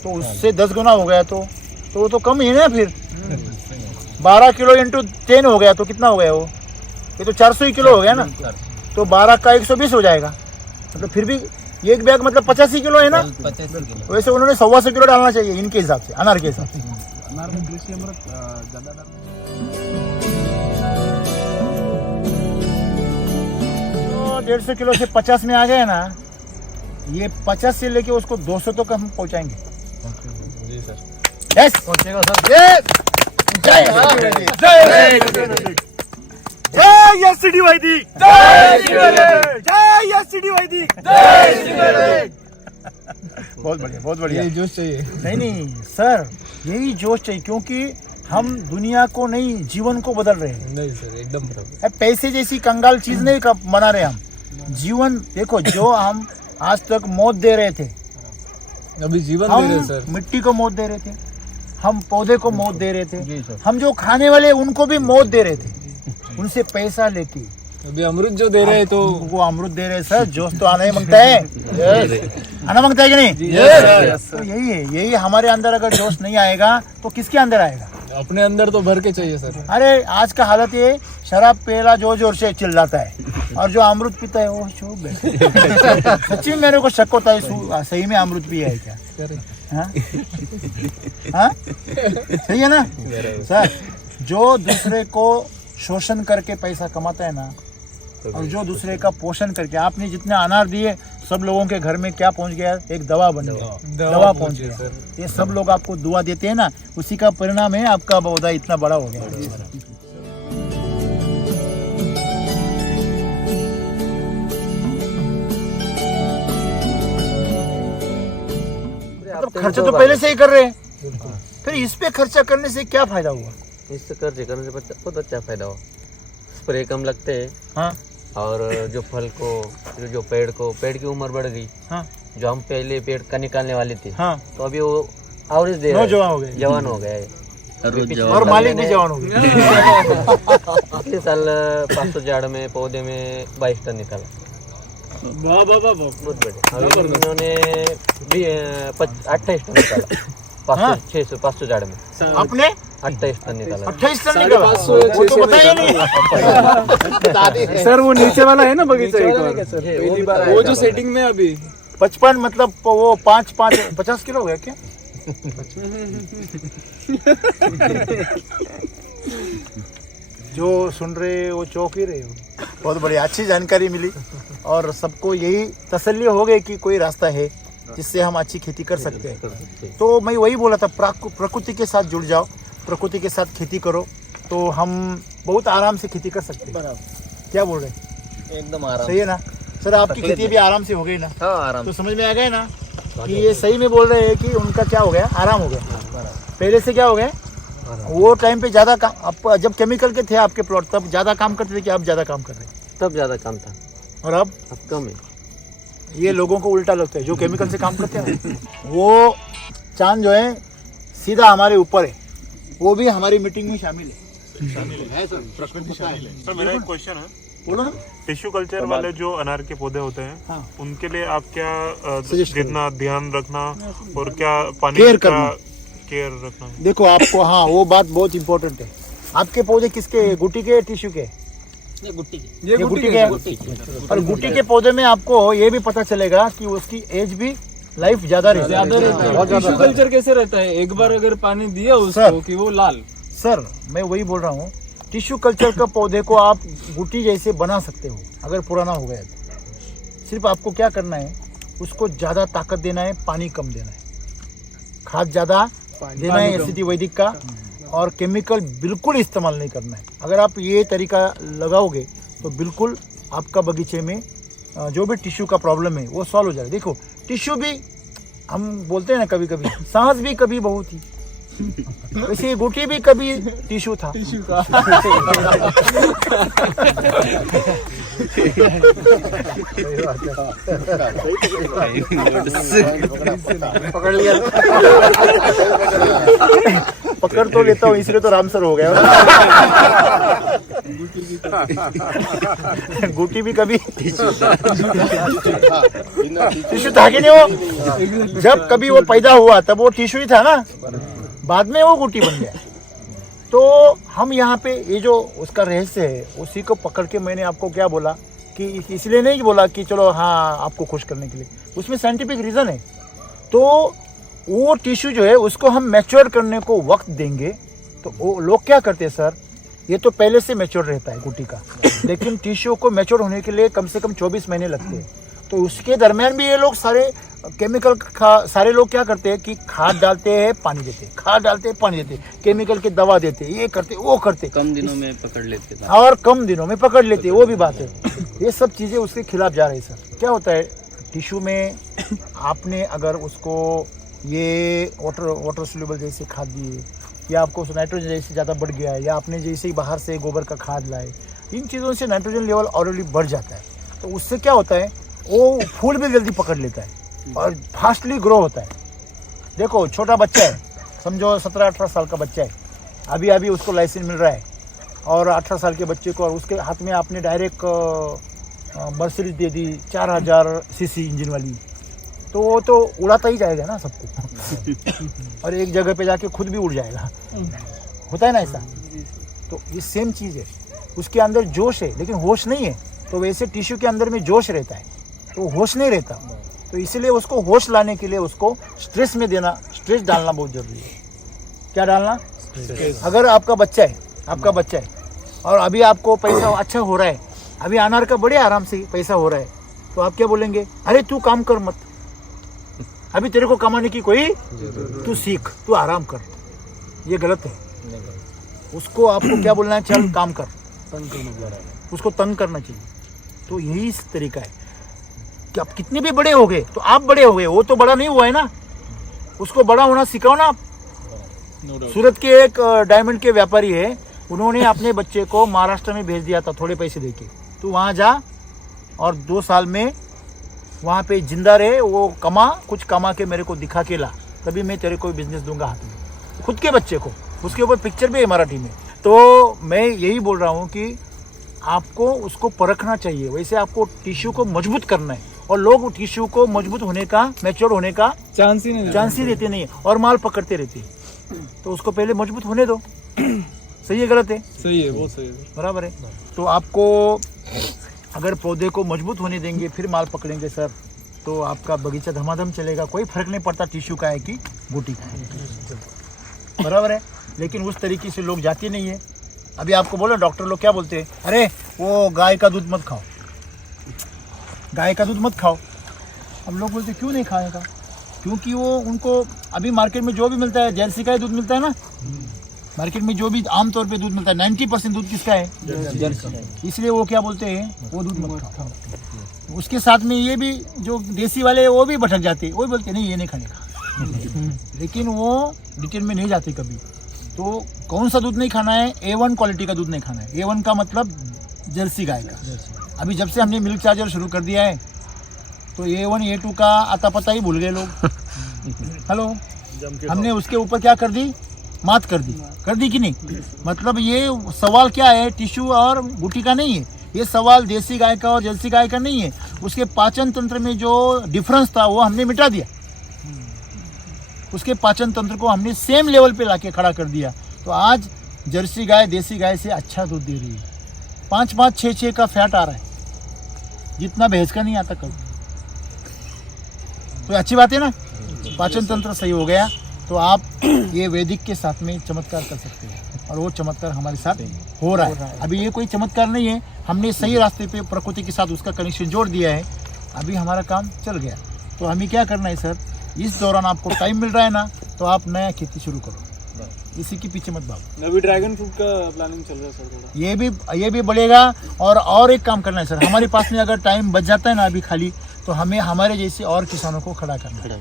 तो उससे 10 गुना हो गया। तो वो तो कम ही है ना। फिर 12 किलो इंटू 10 हो गया तो कितना हो गया वो? ये तो 400 ही किलो हो गया ना। तो 12 का 120 हो जाएगा। मतलब फिर भी एक बैग मतलब 85 किलो है ना। 85 किलो। वैसे उन्होंने 125 किलो डालना चाहिए इनके हिसाब से, अनार के हिसाब से। अनार में कृषि अमृत ज्यादा तो 150 किलो से 50 में आ गए ना, ये 50 से लेके उसको 200 तक हम पहुंचाएंगे। जी सर। यस, पहुंचेगा सर। यस, जय जय सिटी वैदिक, जय सिटी वैदिक। बहुत बढ़िया, बहुत बढ़िया। ये जोश चाहिए। नहीं सर, यही जोश चाहिए, क्योंकि हम दुनिया को नहीं, जीवन को बदल रहे हैं। नहीं सर, एकदम बराबर। पैसे जैसी कंगाल चीज नहीं बना रहे हम। जीवन देखो, जो हम आज तक मौत दे रहे थे, अभी जीवन दे रहे हैं हम सर। मिट्टी को मौत दे रहे थे, हम पौधे को मौत दे रहे जी थे, सर। हम जो खाने वाले उनको भी मौत दे रहे थे, उनसे पैसा लेके। अभी अमृत जो दे रहे हैं तो वो अमृत दे रहे हैं सर। जोश तो आना ही मांगता है। आना मांगता है कि नहीं? Yes. तो यही हमारे अंदर अगर जोश नहीं आएगा तो किसके अंदर आएगा? अपने अंदर तो भर के चाहिए सर। अरे आज का हालत ये, शराब पेला जोर जोर से चिल्लाता है, और जो अमृत पीता है वो चुप बैठा। सच्ची में मेरे को शक होता है, सही में अमृत पिया है क्या? हाँ? हाँ? सही है ना सर? जो दूसरे को शोषण करके पैसा कमाता है ना, और जो दूसरे का पोषण करके, आपने जितने अनार दिए सब लोगों के घर में क्या पहुंच गया? एक दवा बन गया, दवा पहुंच गया सर। ये सब लोग आपको दुआ देते हैं ना, उसी का परिणाम है आपका पौधा इतना बड़ा हो गया। मतलब खर्चा तो पहले से ही कर रहे हैं, फिर इस पे खर्चा करने से क्या फायदा हुआ? इससे खर्च करने से बहुत अच्छा फायदा हो। स्प्रे कम लगते हैं। हाँ और जो फल को, जो पेड़ की उम्र बढ़ गई। हाँ जो हम पहले पेड़ का निकालने वाले थे, हाँ, तो अभी वो एवरेज दे रहा है। नौजवान हो गए, जवान हो गए। और मालिक भी जवान हो गए। पिछले साल 500 झाड़ में पौधे में 22 टन निकाला। बहुत बढ़िया। अभी इन्होंने 28 टन निकाला। 500 झाड़ में आपने 28 टन निकाला। 28 टन निकाला, वो तो बताइए नहीं। सर वो नीचे वाला है ना बगीचा, एक और। पहली बार वो जो सेटिंग में अभी 55 मतलब वो 50 किलो हो गया क्या? जो सुन रहे वो चौंक ही रहे हो। बहुत बढ़िया, अच्छी जानकारी मिली और सबको यही तसल्ली हो गई कि कोई रास्ता है जिससे हम अच्छी खेती कर सकते हैं। तो मैं वही बोला था, प्रकृति के साथ जुड़ जाओ, प्रकृति के साथ खेती करो तो हम बहुत आराम से खेती कर सकते हैं। क्या बोल रहे हैं? एकदम आराम। सही है ना सर? आपकी खेती भी आराम से हो गई ना? हाँ आराम। तो समझ में आ गया ना कि ये सही में बोल रहे हैं कि उनका क्या हो गया, आराम हो गया। पहले से क्या हो गया, वो टाइम पे ज्यादा काम, आप जब केमिकल के थे आपके प्लॉट तब ज्यादा काम करते थे कि अब ज्यादा काम कर रहे हैं? तब ज्यादा काम था, और अब कम है। ये लोगों को उल्टा लगता है, जो केमिकल से काम करते हैं वो चांद जो है सीधा हमारे ऊपर है, वो भी हमारी मीटिंग में शामिल है। सर मेरा एक क्वेश्चन है, बोलो ना। टिश्यू कल्चर वाले जो अनार के पौधे होते हैं, हाँ। उनके लिए आप क्या Suggest करो। कितना ध्यान रखना और क्या पानी Care का करना। केयर रखना है? देखो आपको, हाँ वो बात बहुत इंपॉर्टेंट है। आपके पौधे किसके, गुट्टी के टिश्यू के? ये गुट्टी की। ये गुट्टी के। और गुट्टी के पौधे में आपको ये भी पता चलेगा कि उसकी एज भी लाइफ ज्यादा रहती है। टिश्यू कल्चर कैसे रहता है, एक बार अगर पानी दिया सर। उसको कि वो लाल। सर मैं वही बोल रहा हूँ, टिश्यू कल्चर का पौधे को आप गुट्टी जैसे बना सकते हो अगर पुराना हो गया तो। सिर्फ आपको क्या करना है, उसको ज्यादा ताकत देना है, पानी कम देना है, खाद ज्यादा देना है एसिडी वैदिक का, और केमिकल बिल्कुल इस्तेमाल नहीं करना है। अगर आप ये तरीका लगाओगे तो बिल्कुल आपका बगीचे में जो भी टिश्यू का प्रॉब्लम है वो सॉल्व हो जाएगा। देखो टिश्यू भी हम बोलते हैं ना कभी कभी, सांस भी कभी बहुत ही, वैसे गुटी भी कभी टिश्यू था। पकड़ लिया। पकड़ तो लेता हूँ इसलिए तो राम सर हो गया। गुटी भी कभी टिश्यू था कि नहीं? वो जब कभी वो पैदा हुआ तब वो टिश्यू ही था ना, बाद में वो गुटी बन गया। तो हम यहाँ पे ये जो उसका रहस्य है उसी को पकड़ के मैंने आपको क्या बोला कि इसलिए नहीं बोला कि चलो हाँ आपको खुश करने के लिए, उसमें साइंटिफिक रीजन है। तो वो टिश्यू जो है उसको हम मैच्योर करने को वक्त देंगे तो वो लोग क्या करते हैं सर, ये तो पहले से मैच्योर रहता है गुटी का, लेकिन टिश्यू को मैच्योर होने के लिए कम से कम 24 महीने लगते हैं। तो उसके दरमियान भी ये लोग सारे केमिकल सारे लोग क्या करते हैं कि खाद डालते हैं, पानी देते हैं, खाद डालते हैं, पानी देते हैं, केमिकल की दवा देते हैं, ये करते वो करते, कम दिनों में पकड़ लेते थे। और कम दिनों में पकड़ लेते, वो भी बात है। ये सब चीजें उसके खिलाफ जा रही है सर। क्या होता है टिश्यू में, आपने अगर उसको ये वाटर सोल्यूबल जैसे खाद दिए, या आपको नाइट्रोजन जैसे ज़्यादा बढ़ गया है, या आपने जैसे ही बाहर से गोबर का खाद लाए, इन चीज़ों से नाइट्रोजन लेवल ऑलरेडी बढ़ जाता है। तो उससे क्या होता है, वो फूल भी जल्दी पकड़ लेता है और फास्टली ग्रो होता है। देखो छोटा बच्चा है, समझो 17-18 साल का बच्चा है, अभी अभी उसको लाइसेंस मिल रहा है, और 18 साल के बच्चे को, और उसके हाथ में आपने डायरेक्ट मर्सिडीज दे दी 4000 सीसी इंजन वाली, तो वो तो उड़ाता ही जाएगा ना सबको और एक जगह पे जाके खुद भी उड़ जाएगा। होता है ना ऐसा? तो ये सेम चीज़ है, उसके अंदर जोश है लेकिन होश नहीं है। तो वैसे टिश्यू के अंदर में जोश रहता है तो होश नहीं रहता। तो इसीलिए उसको होश लाने के लिए उसको स्ट्रेस में देना, स्ट्रेस डालना बहुत जरूरी है। क्या डालना? अगर आपका बच्चा है और अभी आपको पैसा अच्छा हो रहा है, अभी अनार का बड़े आराम से पैसा हो रहा है, तो आप क्या बोलेंगे, अरे तू काम कर मत, अभी तेरे को कमाने की कोई, तू सीख, तू आराम कर। ये गलत है। उसको आपको क्या बोलना है, चल काम कर, उसको तंग करना चाहिए। तो यही तरीका है कि आप कितने भी बड़े हो गए तो आप बड़े हो गए, वो तो बड़ा नहीं हुआ है ना, उसको बड़ा होना सिखाओ ना आप। सूरत के एक डायमंड के व्यापारी है, उन्होंने अपने बच्चे को महाराष्ट्र में भेज दिया था थोड़े पैसे देके, तू वहाँ जा और 2 साल में वहाँ पे जिंदा रहे, वो कुछ कमा के मेरे को दिखा के ला, तभी मैं तेरे को बिजनेस दूंगा हाथ में, खुद के बच्चे को। उसके ऊपर पिक्चर भी है मराठी में। तो मैं यही बोल रहा हूँ कि आपको उसको परखना चाहिए। वैसे आपको टिश्यू को मजबूत करना है, और लोग टिश्यू को मजबूत होने का, मैच्योर होने का चांस ही देते नहीं है और माल पकड़ते रहते हैं। तो उसको पहले मजबूत होने दो। सही है गलत है? सही है, बहुत सही है, बराबर है। तो आपको अगर पौधे को मजबूत होने देंगे फिर माल पकड़ेंगे सर, तो आपका बगीचा धमाधम चलेगा, कोई फर्क नहीं पड़ता टिश्यू का है कि बूटी का है, बराबर है। लेकिन उस तरीके से लोग जाते नहीं है। अभी आपको बोलो डॉक्टर लोग क्या बोलते हैं, अरे वो गाय का दूध मत खाओ, गाय का दूध मत खाओ। अब लोग बोलते क्यों नहीं खाएगा, क्योंकि वो उनको अभी मार्केट में जो भी मिलता है जर्सी का ही दूध मिलता है ना, मार्केट में जो भी आमतौर पे दूध मिलता है 90% दूध किसका है, जर्सी। इसलिए वो क्या बोलते हैं, वो दूध मत खाओ। उसके साथ में ये भी जो देसी वाले हैं, वो भी भटक जाते हैं, वो बोलते नहीं ये नहीं खाने का, लेकिन वो डिटेल में नहीं जाते कभी। तो कौन सा दूध नहीं खाना है, A1 क्वालिटी का दूध नहीं खाना है। A1 का मतलब जर्सी गाय का। अभी जब से हमने मिल्क चार्जर शुरू कर दिया है तो A1 A2 का आता पता ही भूल गए लोग। हेलो, हमने उसके ऊपर क्या कर दी, मात कर दी कि नहीं। मतलब ये सवाल क्या है, टिश्यू और बूटी का नहीं है, ये सवाल देसी गाय का और जर्सी गाय का नहीं है। उसके पाचन तंत्र में जो डिफरेंस था वो हमने मिटा दिया, उसके पाचन तंत्र को हमने सेम लेवल पे लाके खड़ा कर दिया। तो आज जर्सी गाय देसी गाय से अच्छा दूध दे रही है। 5-5, 6-6 का फैट आ रहा है, जितना भैंस का नहीं आता कभी। तो अच्छी बात है ना, पाचन तंत्र सही हो गया तो आप ये वैदिक के साथ में चमत्कार कर सकते हो, और वो चमत्कार हमारे साथ हो रहा है। अभी ये कोई चमत्कार नहीं है, हमने सही रास्ते पे प्रकृति के साथ उसका कनेक्शन जोड़ दिया है, अभी हमारा काम चल गया। तो हमें क्या करना है सर, इस दौरान आपको टाइम मिल रहा है ना, तो आप नया खेती शुरू करो, इसी के पीछे मत भागो। अभी ड्रैगन फ्रूट का प्लानिंग चल रहा है सर थोड़ा। ये भी बढ़ेगा। और एक काम करना है सर, हमारे पास में अगर टाइम बच जाता है ना अभी खाली, तो हमें हमारे जैसे और किसानों को खड़ा करना है।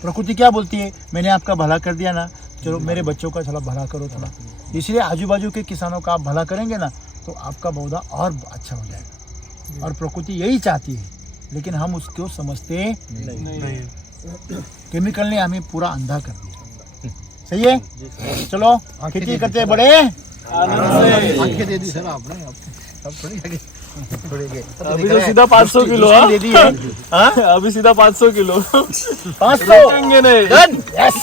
प्रकृति क्या बोलती है, मैंने आपका भला कर दिया ना, चलो मेरे बच्चों का थोड़ा भला करो थोड़ा। इसलिए आजू बाजू के किसानों का आप भला करेंगे ना, तो आपका पौधा और अच्छा हो जाएगा। और प्रकृति यही चाहती है, लेकिन हम उसको समझते नहीं। केमिकल ने हमें पूरा अंधा कर दिया। सही है, चलो खेती करते हैं बड़े आंखें दे दी सर आपने, अब थोड़ी आगे बढ़ेंगे। अभी तो सीधा 500 किलो दे दी है। अभी सीधा 500 किलो 500 नहीं। यस